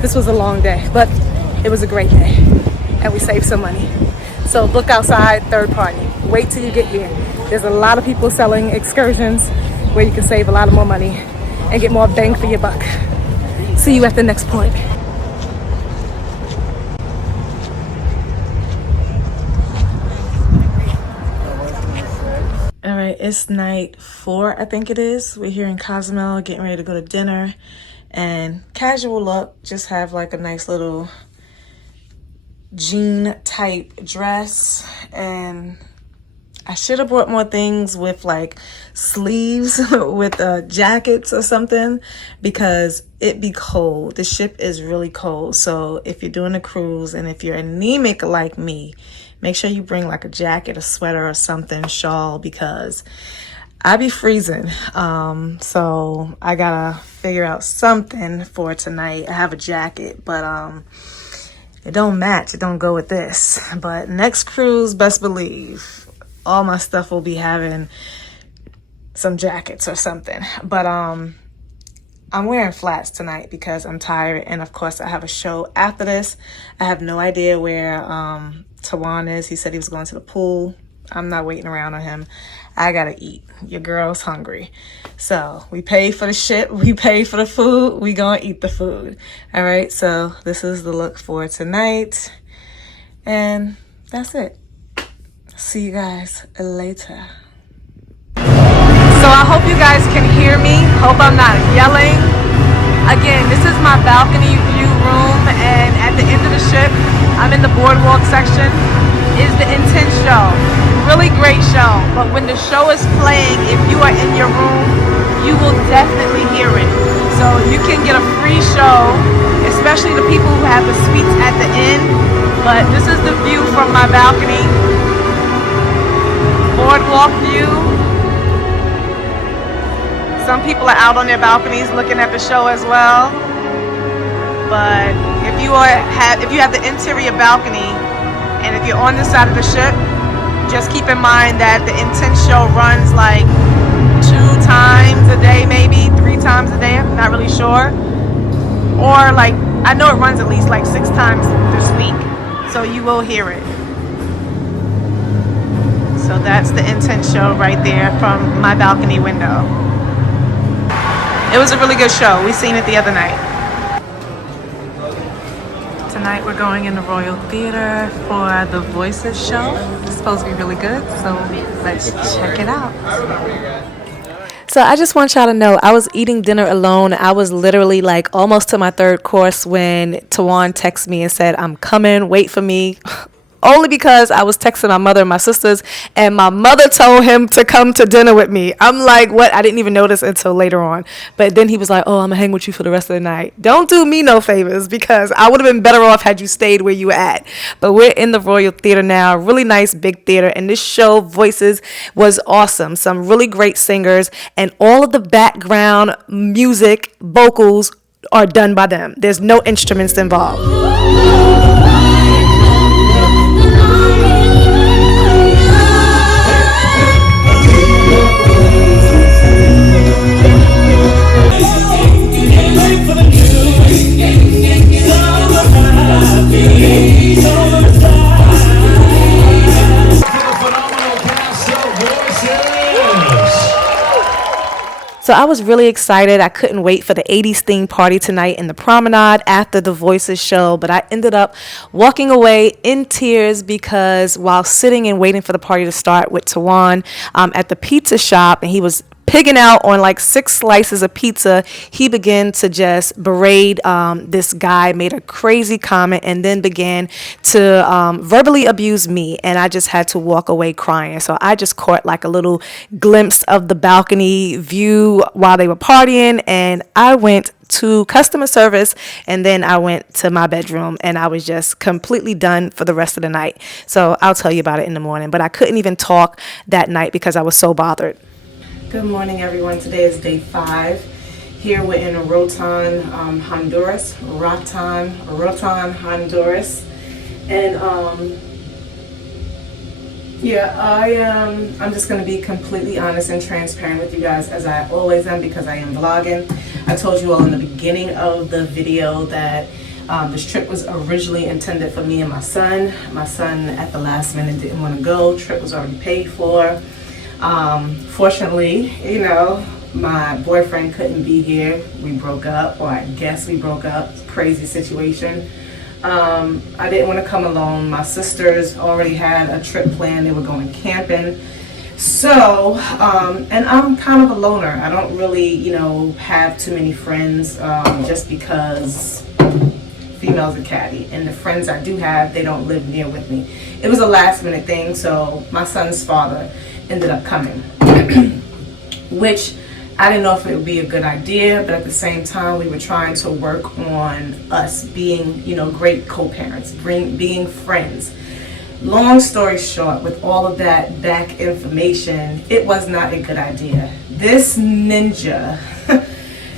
this was a long day, but it was a great day and we saved some money. So book outside, third party. Wait till you get here. There's a lot of people selling excursions where you can save a lot more money and get more bang for your buck. See you at the next point. All right, it's night 4, I think it is. We're here in Cozumel, getting ready to go to dinner. And casual look, just have like a nice little jean type dress, and I should have brought more things with like sleeves with jackets or something because it be cold. The ship is really cold. So if you're doing a cruise and if you're anemic like me, make sure you bring like a jacket, a sweater or something, shawl, because I be freezing. So I gotta figure out something for tonight. I have a jacket, but it don't match. It don't go with this. But next cruise, best believe, all my stuff will be having some jackets or something. But I'm wearing flats tonight because I'm tired. And of course, I have a show after this. I have no idea where Tawan is. He said he was going to the pool. I'm not waiting around on him. I gotta eat. Your girl's hungry. So we pay for the ship. We pay for the food. We gonna eat the food. All right. So this is the look for tonight. And that's it. See you guys later. So I hope you guys can hear me. Hope I'm not yelling. Again, this is my balcony view room, and at the end of the ship, I'm in the boardwalk section, is the Intense show. Really great show, but when the show is playing, if you are in your room, you will definitely hear it. So you can get a free show, especially the people who have the suites at the end. But this is the view from my balcony. Boardwalk view. Some people are out on their balconies looking at the show as well. But if you have the interior balcony, and if you're on this side of the ship, just keep in mind that the Intense show runs like 2 times a day, maybe 3 times a day. I'm not really sure. Or like, I know it runs at least like 6 times this week. So you will hear it. So that's the Intense show right there from my balcony window. It was a really good show. We seen it the other night. Tonight we're going in the Royal Theater for the Voices show. It's supposed to be really good, so let's check it out. So I just want y'all to know, I was eating dinner alone. I was literally like almost to my 3rd course when Tawan texted me and said, I'm coming, wait for me. Only because I was texting my mother and my sisters, and my mother told him to come to dinner with me. I'm like, what? I didn't even notice until later on. But then he was like, oh, I'm going to hang with you for the rest of the night. Don't do me no favors, because I would have been better off had you stayed where you were at. But we're in the Royal Theater now. Really nice big theater. And this show, Voices, was awesome. Some really great singers. And all of the background music, vocals are done by them. There's no instruments involved. For the news. So I was really excited. I couldn't wait for the 80s theme party tonight in the promenade after the Voices show, but I ended up walking away in tears because while sitting and waiting for the party to start with Tawan at the pizza shop, and he was pigging out on like 6 slices of pizza, he began to just berate this guy, made a crazy comment, and then began to verbally abuse me, and I just had to walk away crying. So I just caught like a little glimpse of the balcony view while they were partying, and I went to customer service, and then I went to my bedroom, and I was just completely done for the rest of the night. So I'll tell you about it in the morning, but I couldn't even talk that night because I was so bothered. Good morning, everyone. Today is day 5. Here we're in Rotan, Honduras. Rotan, Honduras. And I'm just going to be completely honest and transparent with you guys, as I always am, because I am vlogging. I told you all in the beginning of the video that this trip was originally intended for me and my son. My son at the last minute didn't want to go. Trip was already paid for. Fortunately, you know, my boyfriend couldn't be here. We broke up, or I guess we broke up. Crazy situation. I didn't want to come alone. My sisters already had a trip planned. They were going camping. So, and I'm kind of a loner. I don't really, you know, have too many friends, just because females are catty. And the friends I do have, they don't live near with me. It was a last minute thing, so my son's father ended up coming, which I didn't know if it would be a good idea, but at the same time, we were trying to work on us being, you know, great co-parents, being friends. Long story short, with all of that back information, it was not a good idea. This ninja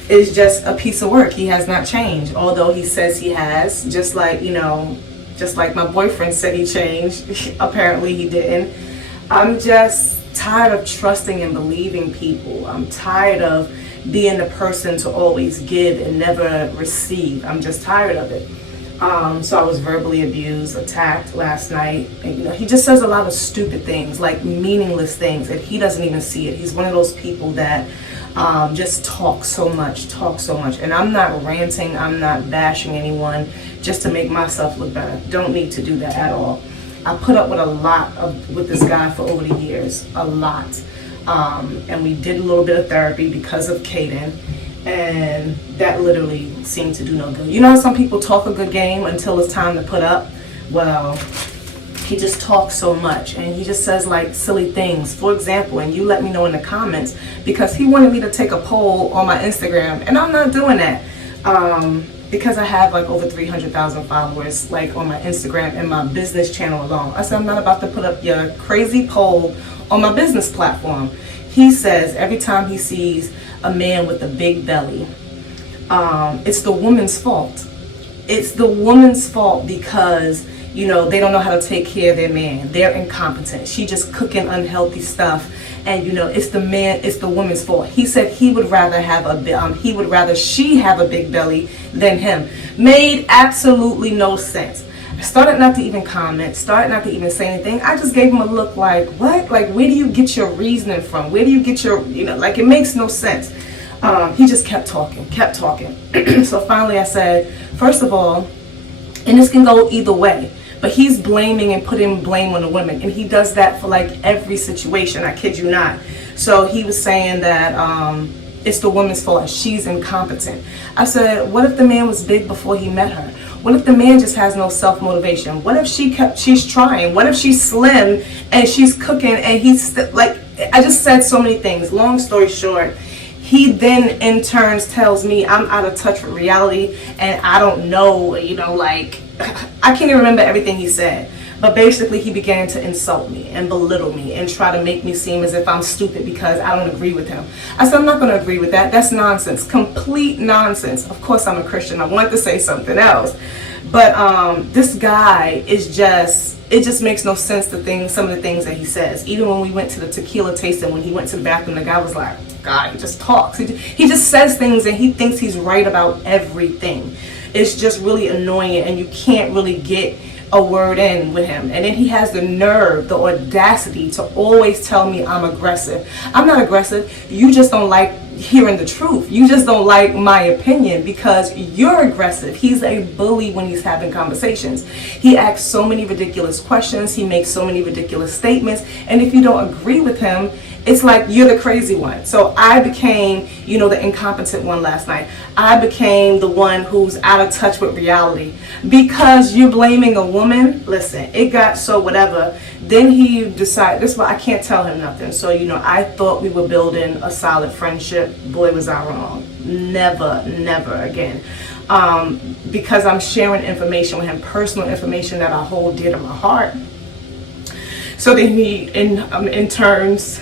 is just a piece of work. He has not changed, although he says he has, just like, you know, just like my boyfriend said he changed. Apparently he didn't. I'm just tired of trusting and believing people. I'm tired of being the person to always give and never receive. I'm just tired of it. So I was verbally abused, attacked last night. And, you know, he just says a lot of stupid things, like meaningless things, and he doesn't even see it. He's one of those people that just talk so much. And I'm not ranting, I'm not bashing anyone just to make myself look better. Don't need to do that at all. I put up with a lot with this guy for over the years, a lot. And we did a little bit of therapy because of Caden, and that literally seemed to do no good. You know how some people talk a good game until it's time to put up? Well, he just talks so much, and he just says like silly things. For example, and you let me know in the comments, because he wanted me to take a poll on my Instagram, and I'm not doing that. Because I have like over 300,000 followers like on my Instagram and my business channel alone. I said, I'm not about to put up your crazy poll on my business platform. He says every time he sees a man with a big belly, it's the woman's fault. It's the woman's fault because, you know, they don't know how to take care of their man. They're incompetent. She just cooking unhealthy stuff. And you know, it's the woman's fault. He said he would rather she have a big belly than him. Made absolutely no sense. I started not to even comment, started not to even say anything. I just gave him a look like, what? Like, where do you get your reasoning from? Where do you get your, you know, like, it makes no sense. He just kept talking. So finally I said, first of all, and this can go either way, but he's blaming and putting blame on the women, and he does that for like every situation. I kid you not. So he was saying that it's the woman's fault. She's incompetent. I said, what if the man was big before he met her? What if the man just has no self-motivation? What if she's trying? What if she's slim and she's cooking and he's like, I just said so many things. Long story short, he then in turns tells me I'm out of touch with reality and I don't know, you know, like, I can't even remember everything he said. But basically he began to insult me and belittle me and try to make me seem as if I'm stupid because I don't agree with him. I said, I'm not going to agree with that. That's nonsense. Complete nonsense. Of course I'm a Christian. I wanted to say something else. But this guy is just, it just makes no sense, some of the things that he says. Even when we went to the tequila tasting, when he went to the bathroom, the guy was like, God, he just talks. He just says things and he thinks he's right about everything. It's just really annoying and you can't really get a word in with him. And then he has the nerve, the audacity to always tell me I'm aggressive. I'm not aggressive. You just don't like hearing the truth. You just don't like my opinion because you're aggressive. He's a bully when he's having conversations. He asks so many ridiculous questions. He makes so many ridiculous statements. And if you don't agree with him, it's like you're the crazy one. So I became, you know, the incompetent one last night. I became the one who's out of touch with reality because you're blaming a woman. Listen, it got so whatever. Then he decided, this is why I can't tell him nothing. So, you know, I thought we were building a solid friendship. Boy, was I wrong. Never, never again. Because I'm sharing information with him, personal information that I hold dear to my heart. So then he, in turns,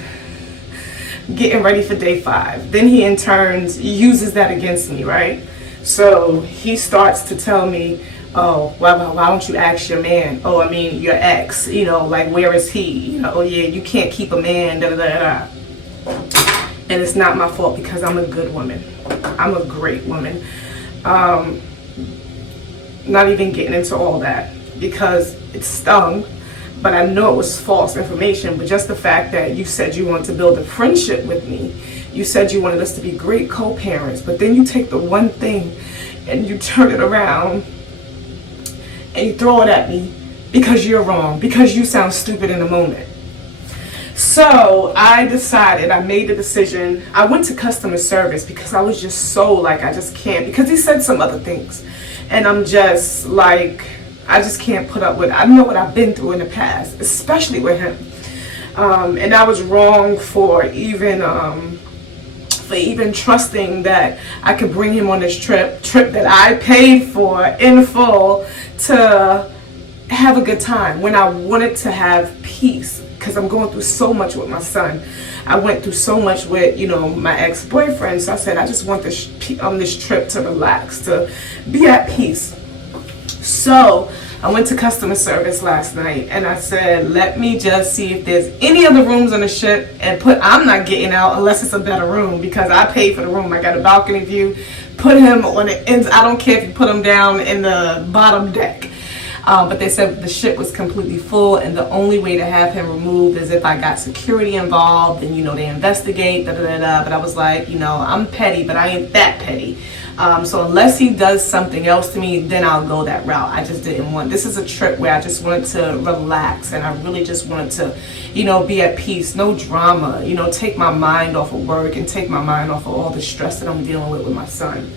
getting ready for day 5. Then he in turns uses that against me, right? So he starts to tell me, oh, why don't you ask your man? Oh, I mean, your ex, you know, like, where is he? You know, oh yeah, you can't keep a man, da da da da. And it's not my fault because I'm a good woman. I'm a great woman. Not even getting into all that because it stung. But I know it was false information. But just the fact that you said you wanted to build a friendship with me, you said you wanted us to be great co-parents, but then you take the one thing and you turn it around and you throw it at me because you're wrong, because you sound stupid in the moment. So I decided, I made the decision. I went to customer service because I was just so like, I just can't, because he said some other things. And I'm just like, I just can't put up with, I know what I've been through in the past, especially with him. And I was wrong for even trusting that I could bring him on this trip that I paid for in full to have a good time when I wanted to have peace, because I'm going through so much with my son. I went through so much with, you know, my ex-boyfriend. So I said, I just want this trip to relax, to be at peace. So I went to customer service last night and I said, let me just see if there's any other rooms on the ship and I'm not getting out unless it's a better room because I paid for the room. I got a balcony view. Put him on the ends. I don't care if you put him down in the bottom deck. But they said the ship was completely full and the only way to have him removed is if I got security involved and, you know, they investigate, da da da da. But I was like, you know, I'm petty, but I ain't that petty. So unless he does something else to me, then I'll go that route. I just didn't want, this is a trip where I just wanted to relax and I really just wanted to, you know, be at peace, no drama, you know, take my mind off of work and take my mind off of all the stress that I'm dealing with my son.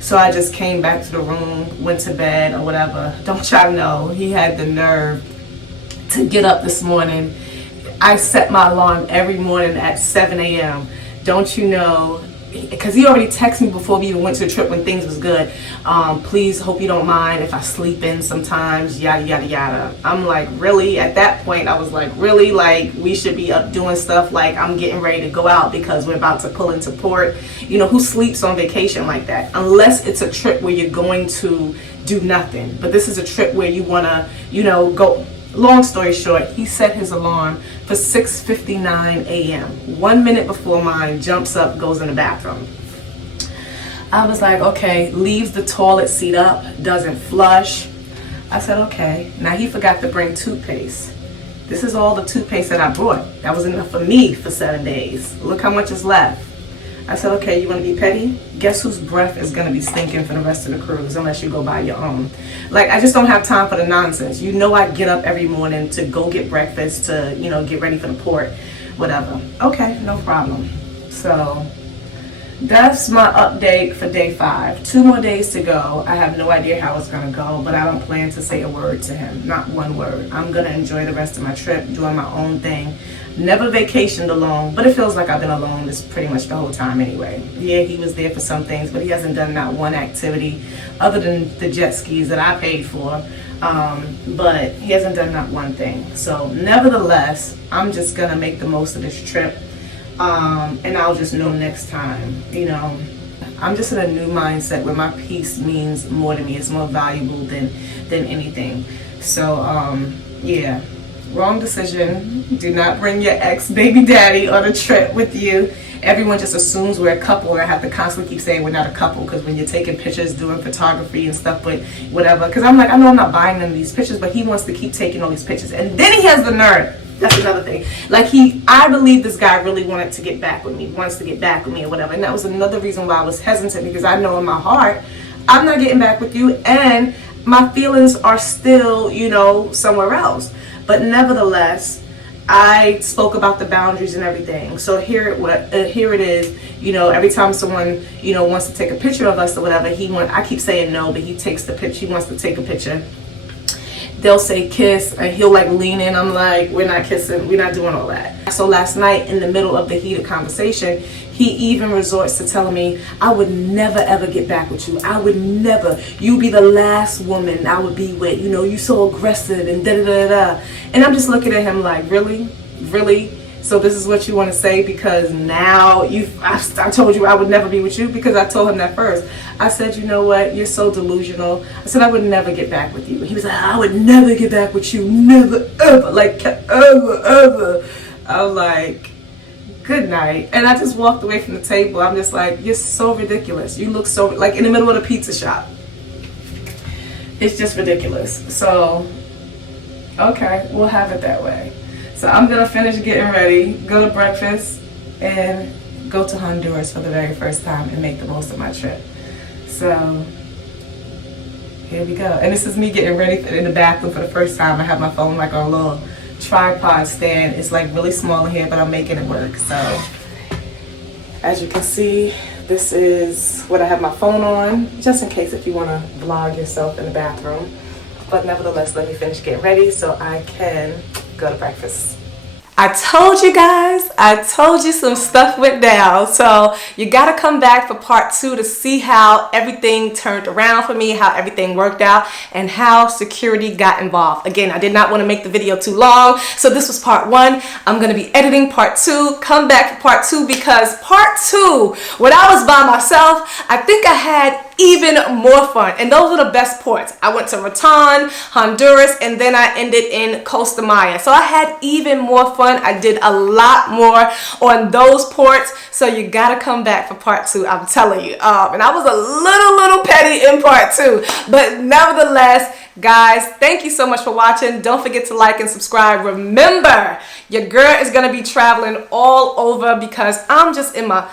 So I just came back to the room, went to bed or whatever. Don't y'all know, he had the nerve to get up this morning. I set my alarm every morning at 7 a.m. Don't you know, because he already texted me before we even went to the trip when things was good. Please, hope you don't mind if I sleep in sometimes, yada, yada, yada. I'm like, really? At that point, I was like, really? Like, we should be up doing stuff like I'm getting ready to go out because we're about to pull into port. You know, who sleeps on vacation like that? Unless it's a trip where you're going to do nothing. But this is a trip where you want to, you know, go. Long story short, he set his alarm for 6:59 a.m. 1 minute before mine, jumps up, goes in the bathroom. I was like, okay, leaves the toilet seat up, doesn't flush. I said, okay. Now he forgot to bring toothpaste. This is all the toothpaste that I brought. That was enough for me for 7 days. Look how much is left. I said, okay, you want to be petty? Guess whose breath is going to be stinking for the rest of the cruise unless you go buy your own. Like, I just don't have time for the nonsense. You know, I get up every morning to go get breakfast, to, you know, get ready for the port, whatever. Okay, no problem. So that's my update for day 5. 2 more days to go. I have no idea how it's going to go, but I don't plan to say a word to him. Not one word. I'm going to enjoy the rest of my trip, doing my own thing. Never vacationed alone, but it feels like I've been alone this pretty much the whole time anyway. Yeah, he was there for some things, but he hasn't done not one activity other than the jet skis that I paid for. But he hasn't done not one thing. So nevertheless, I'm just going to make the most of this trip. And I'll just know next time, you know. I'm just in a new mindset where my peace means more to me. It's more valuable than anything. So, yeah. Wrong decision. Do not bring your ex-baby daddy on a trip with you. Everyone just assumes we're a couple, and I have to constantly keep saying we're not a couple because when you're taking pictures, doing photography and stuff, but whatever. Because I'm like, I know I'm not buying none of these pictures, but he wants to keep taking all these pictures. And then he has the nerve. That's another thing. Like I believe this guy really wanted to get back with me, wants to get back with me or whatever. And that was another reason why I was hesitant, because I know in my heart, I'm not getting back with you, and my feelings are still, you know, somewhere else. But nevertheless, I spoke about the boundaries and everything. So here it is. You know, every time someone, you know, wants to take a picture of us or whatever, I keep saying no, but he takes the picture. He wants to take a picture. They'll say kiss, and he'll like lean in. I'm like, we're not kissing, we're not doing all that. So last night, in the middle of the heated conversation, he even resorts to telling me, I would never ever get back with you. I would never. You be the last woman I would be with. You know, you so aggressive and da da da da. And I'm just looking at him like, really? Really? So this is what you want to say, because now I told you I would never be with you, because I told him that first. I said, you know what, you're so delusional. I said I would never get back with you. He was like, I would never get back with you, never ever, like ever. I was like, good night. And I just walked away from the table. I'm just like, you're so ridiculous. You look so, like in the middle of the pizza shop. It's just ridiculous. So, okay, we'll have it that way. So I'm gonna finish getting ready, go to breakfast, and go to Honduras for the very first time and make the most of my trip. So here we go. And this is me getting ready in the bathroom for the first time. I have my phone like on a little tripod stand. It's like really small in here, but I'm making it work. So as you can see, this is what I have my phone on, just in case if you want to vlog yourself in the bathroom. But nevertheless, let me finish getting ready so I can go to breakfast. I told you guys, I told you some stuff went down. So you gotta come back for part 2 to see how everything turned around for me, how everything worked out, and how security got involved. Again, I did not want to make the video too long, so this was part 1. I'm gonna be editing part 2. Come back for part 2, because part 2, when I was by myself, I think I had even more fun. And those are the best ports. I went to Raton, Honduras, and then I ended in Costa Maya. So I had even more fun. I did a lot more on those ports. So you gotta come back for part 2, I'm telling you. And I was a little petty in part 2. But nevertheless, guys, thank you so much for watching. Don't forget to like and subscribe. Remember, your girl is gonna be traveling all over, because I'm just in my...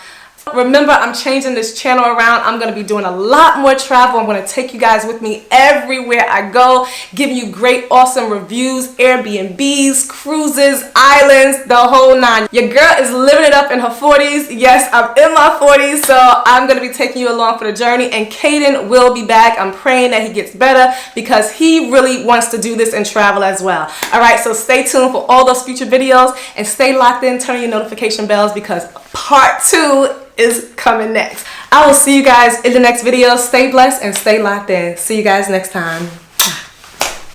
Remember, I'm changing this channel around. I'm going to be doing a lot more travel. I'm going to take you guys with me everywhere I go, giving you great, awesome reviews, Airbnbs, cruises, islands, the whole 9. Your girl is living it up in her 40s. Yes, I'm in my 40s, so I'm going to be taking you along for the journey. And Caden will be back. I'm praying that he gets better, because he really wants to do this and travel as well. All right, so stay tuned for all those future videos, and stay locked in, turn your notification bells, because part 2 is coming next. I will see you guys in the next video. Stay blessed and stay locked in. See you guys next time.